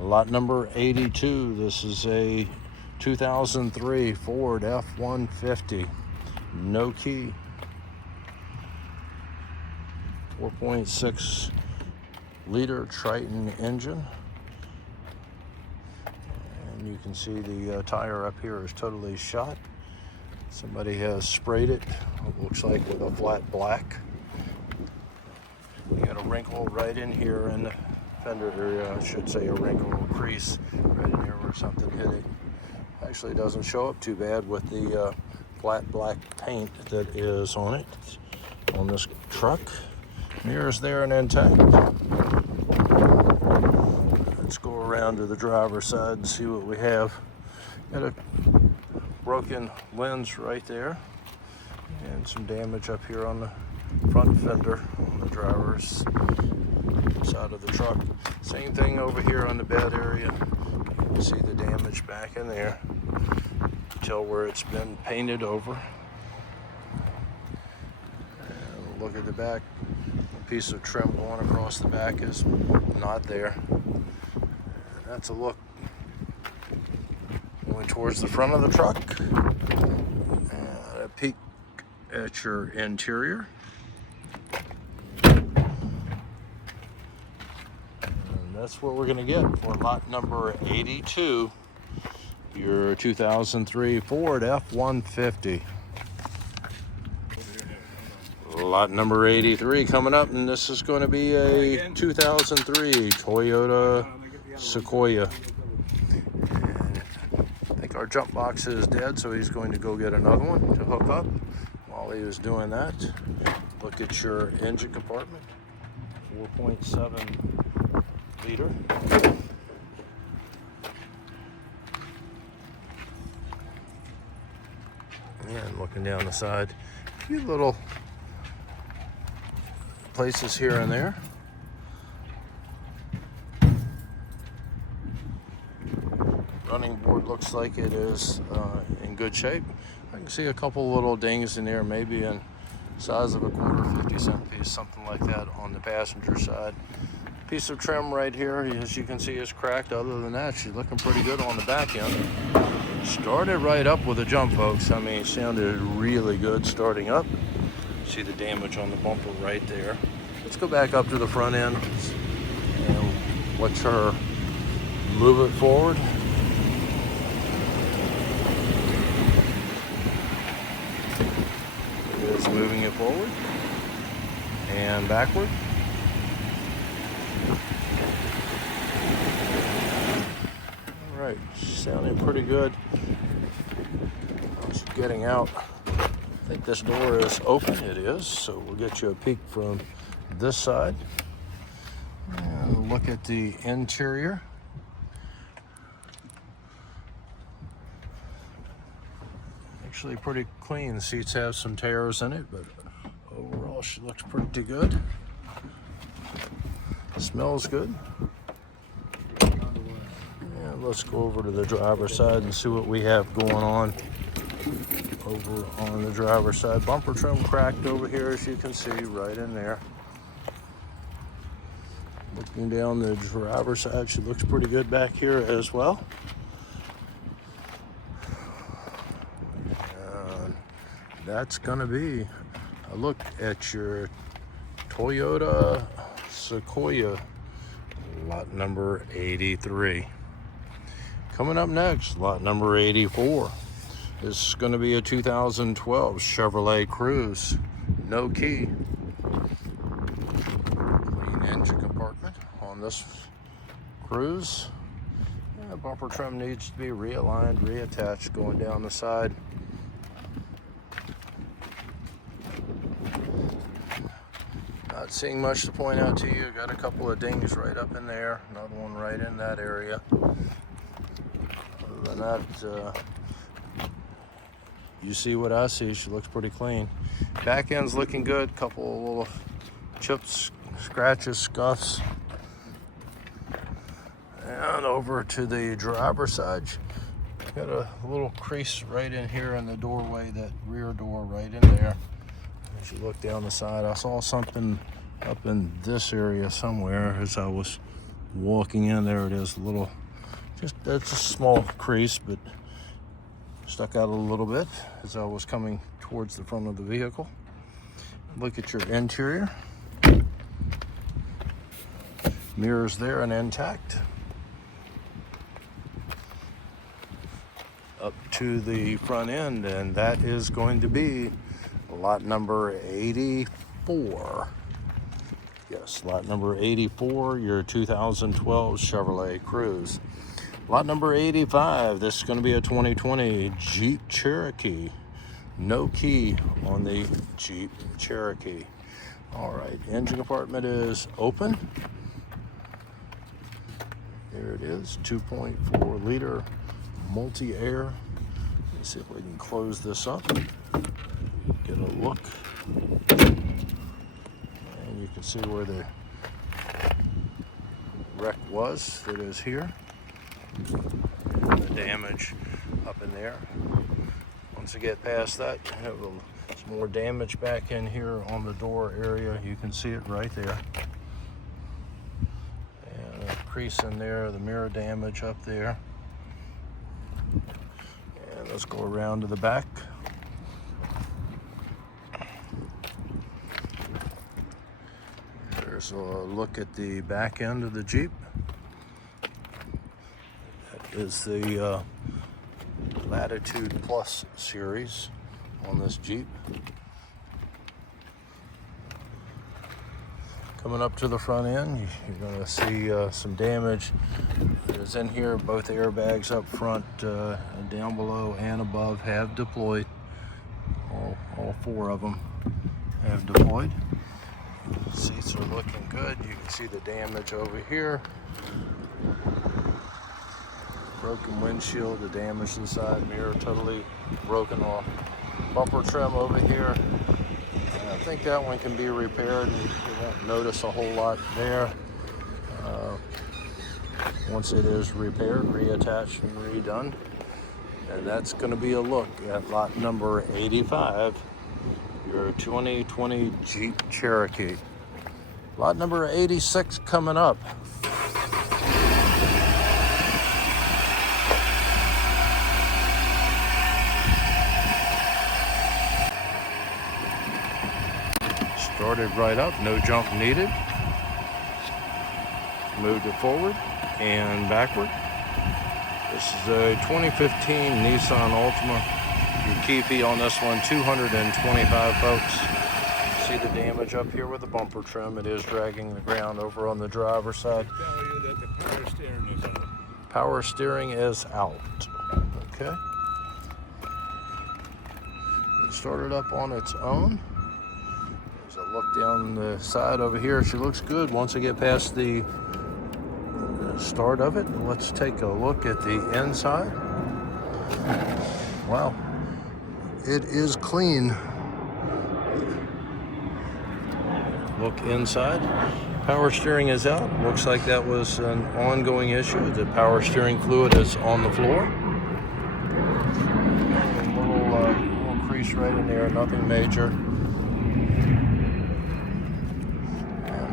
lot number 82. This is a 2003 Ford F-150, no key, 4.6 liter Triton engine. And you can see the tire up here is totally shot. Somebody has sprayed it, it looks like with a flat black. You got a wrinkle right in here in the fender area, I should say a wrinkle or crease right in here where something hit it. Actually doesn't show up too bad with the flat black paint that is on it, on this truck. Mirrors there and intact. Let's go around to the driver's side and see what we have. Got a broken lens right there and some damage up here on the front fender on the driver's side of the truck. Same thing over here on the bed area. You can see the damage back in there. Tell where it's been painted over. And look at the back. A piece of trim going across the back is not there. And that's a look going towards the front of the truck. And a peek at your interior. That's what we're going to get for lot number 82, your 2003 Ford F-150. Lot number 83 coming up, and this is going to be a 2003 Toyota Sequoia. And I think our jump box is dead, so he's going to go get another one to hook up. While he was doing that, look at your engine compartment, 4.7 liter. And looking down the side, a few little places here and there. Running board looks like it is in good shape. I can see a couple little dings in there, maybe in size of a quarter, 50-cent piece, something like that on the passenger side. Piece of trim right here, as you can see, is cracked. Other than that, she's looking pretty good on the back end. Started right up with a jump, folks. I mean, it sounded really good starting up. See the damage on the bumper right there. Let's go back up to the front end and watch her move it forward. It is moving it forward and backward. All right, sounding pretty good. It's getting out. I think this door is open. It is, so we'll get you a peek from this side and look at the interior. Actually pretty clean. The seats have some tears in it, but overall she looks pretty good. Smells good. And let's go over to the driver's side and see what we have going on over on the driver's side. Bumper trim cracked over here, as you can see, right in there. Looking down the driver's side, she looks pretty good back here as well. And that's gonna be a look at your Toyota Sequoia, lot number 83. Coming up next, lot number 84. This is going to be a 2012 Chevrolet Cruze, no key. Clean engine compartment on this Cruze. Yeah, bumper trim needs to be realigned, reattached going down the side. Not seeing much to point out to you. Got a couple of dings right up in there, another one right in that area. Other than that, you see what I see. She looks pretty clean. Back end's looking good. Couple of little chips, scratches, scuffs. And over to the driver's side, got a little crease right in here in the doorway, that rear door right in there. As you look down the side, I saw something up in this area somewhere as I was walking in. There it is, a little, that's a small crease, but stuck out a little bit as I was coming towards the front of the vehicle. Look at your interior. Mirrors there and intact. Up to the front end, and that is going to be lot number 84. Yes, lot number 84, your 2012 Chevrolet Cruze. Lot number 85, this is going to be a 2020 Jeep Cherokee. No key on the Jeep Cherokee. All right, engine compartment is open. There it is, 2.4 liter multi-air. Let's see if we can close this up. Get a look. And you can see where the wreck was. It is here. And the damage up in there. Once you get past that, have some more damage back in here on the door area. You can see it right there. And a crease in there, the mirror damage up there. And let's go around to the back. There's a look at the back end of the Jeep. That is the Latitude Plus series on this Jeep. Coming up to the front end, you're going to see some damage that is in here. Both airbags up front, down below and above have deployed. All four of them have deployed. Seats are looking good. You can see the damage over here. Broken windshield, the damage to the side mirror, totally broken off. Bumper trim over here. I think that one can be repaired, and you won't notice a whole lot there. Once it is repaired, reattached, and redone. And that's going to be a look at lot number 85, your 2020 Jeep Cherokee. Lot number 86 coming up. Started right up, no jump needed. Moved it forward and backward. This is a 2015 Nissan Altima. Your key fee on this one, $225, folks. See the damage up here with the bumper trim. It is dragging the ground over on the driver's side. Tell you that the power steering is out. Power steering is out. Okay. It started up on its own. There's a look down the side over here. She looks good once I get past the start of it. Let's take a look at the inside. Wow, it is clean. Look inside. Power steering is out. Looks like that was an ongoing issue. The power steering fluid is on the floor. A little crease right in there, nothing major.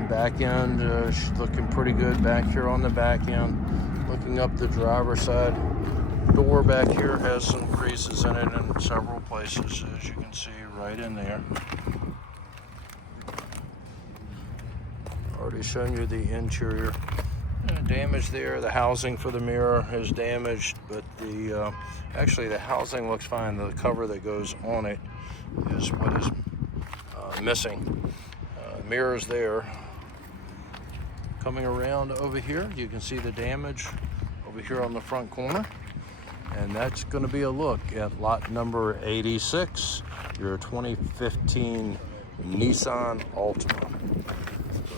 Back end, she's looking pretty good back here on the back end. Looking up the driver's side, door back here has some creases in it in several places, as you can see right in there. Already shown you the interior. Damage there. The housing for the mirror is damaged, but actually the housing looks fine. The cover that goes on it is what is missing. Mirrors there. Coming around over here, you can see the damage over here on the front corner. And that's going to be a look at lot number 86, your 2015 Nissan Altima.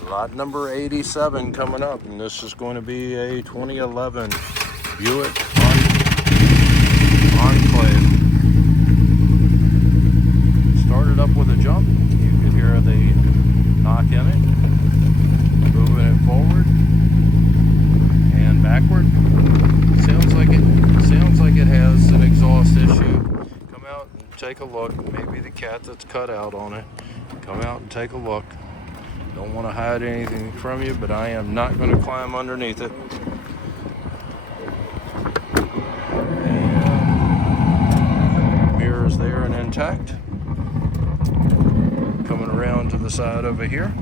Lot number 87 coming up, and this is going to be a 2011 Buick Enclave. Started up with a jump. You could hear the knock in it. Moving it forward and backward. Sounds like it has an exhaust issue. Come out and take a look. Maybe the cat that's cut out on it. Come out and take a look. Don't want to hide anything from you, but I am not going to climb underneath it. And mirrors there and intact. Coming around to the side over here.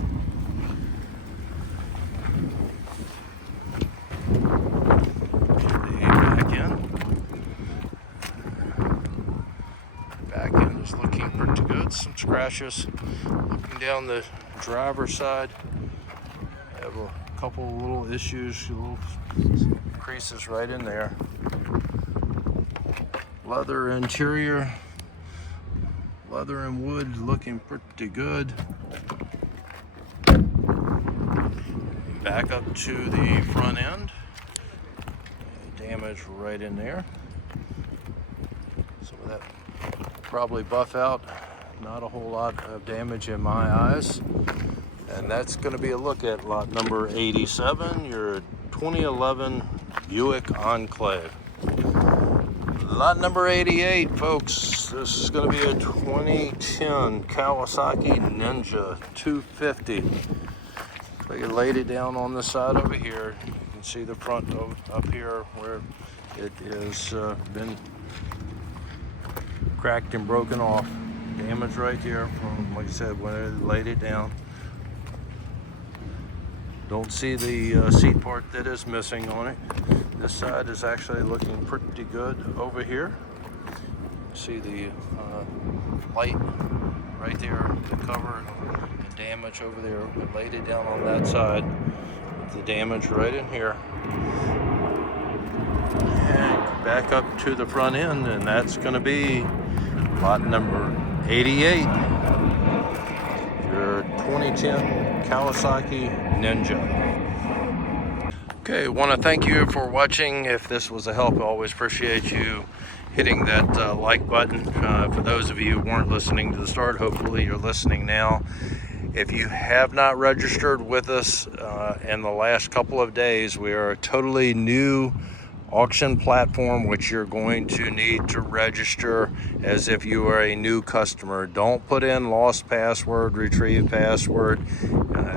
Back end is looking pretty good. Some scratches. Looking down the driver's side, I have a couple little issues, little creases right in there. Leather interior, leather and wood looking pretty good. Back up to the front end. Damage right in there. Some of that probably buff out. Not a whole lot of damage in my eyes. And that's going to be a look at lot number 87, your 2011 Buick Enclave. Lot number 88, folks. This is going to be a 2010 Kawasaki Ninja 250. I laid it down on the side over here. You can see the front up here where it has been cracked and broken off. Damage right here from, like I said, when I laid it down. Don't see the seat part that is missing on it. This side is actually looking pretty good over here. See the light right there, the cover, the damage over there. We laid it down on that side. The damage right in here. And back up to the front end, and that's going to be lot number 88, your 2010 Kawasaki Ninja. Okay, want to thank you for watching. If this was a help, I always appreciate you hitting that like button. For those of you who weren't listening to the start, hopefully you're listening now. If you have not registered with us in the last couple of days, we are a totally new auction platform which you're going to need to register as if you are a new customer. Don't put in lost password, retrieve password,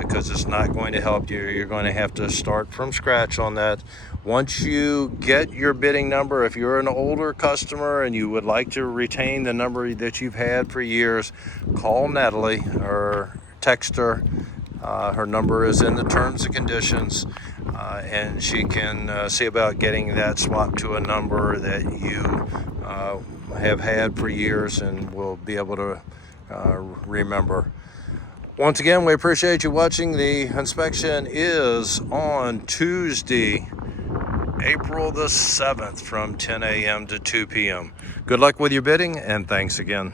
because it's not going to help you. You're going to have to start from scratch on that. Once you get your bidding number, if you're an older customer and you would like to retain the number that you've had for years, call Natalie or text her. Her number is in the terms and conditions, and she can see about getting that swapped to a number that you have had for years and will be able to remember. Once again, we appreciate you watching. The inspection is on Tuesday, April the 7th from 10 a.m. to 2 p.m. Good luck with your bidding, and thanks again.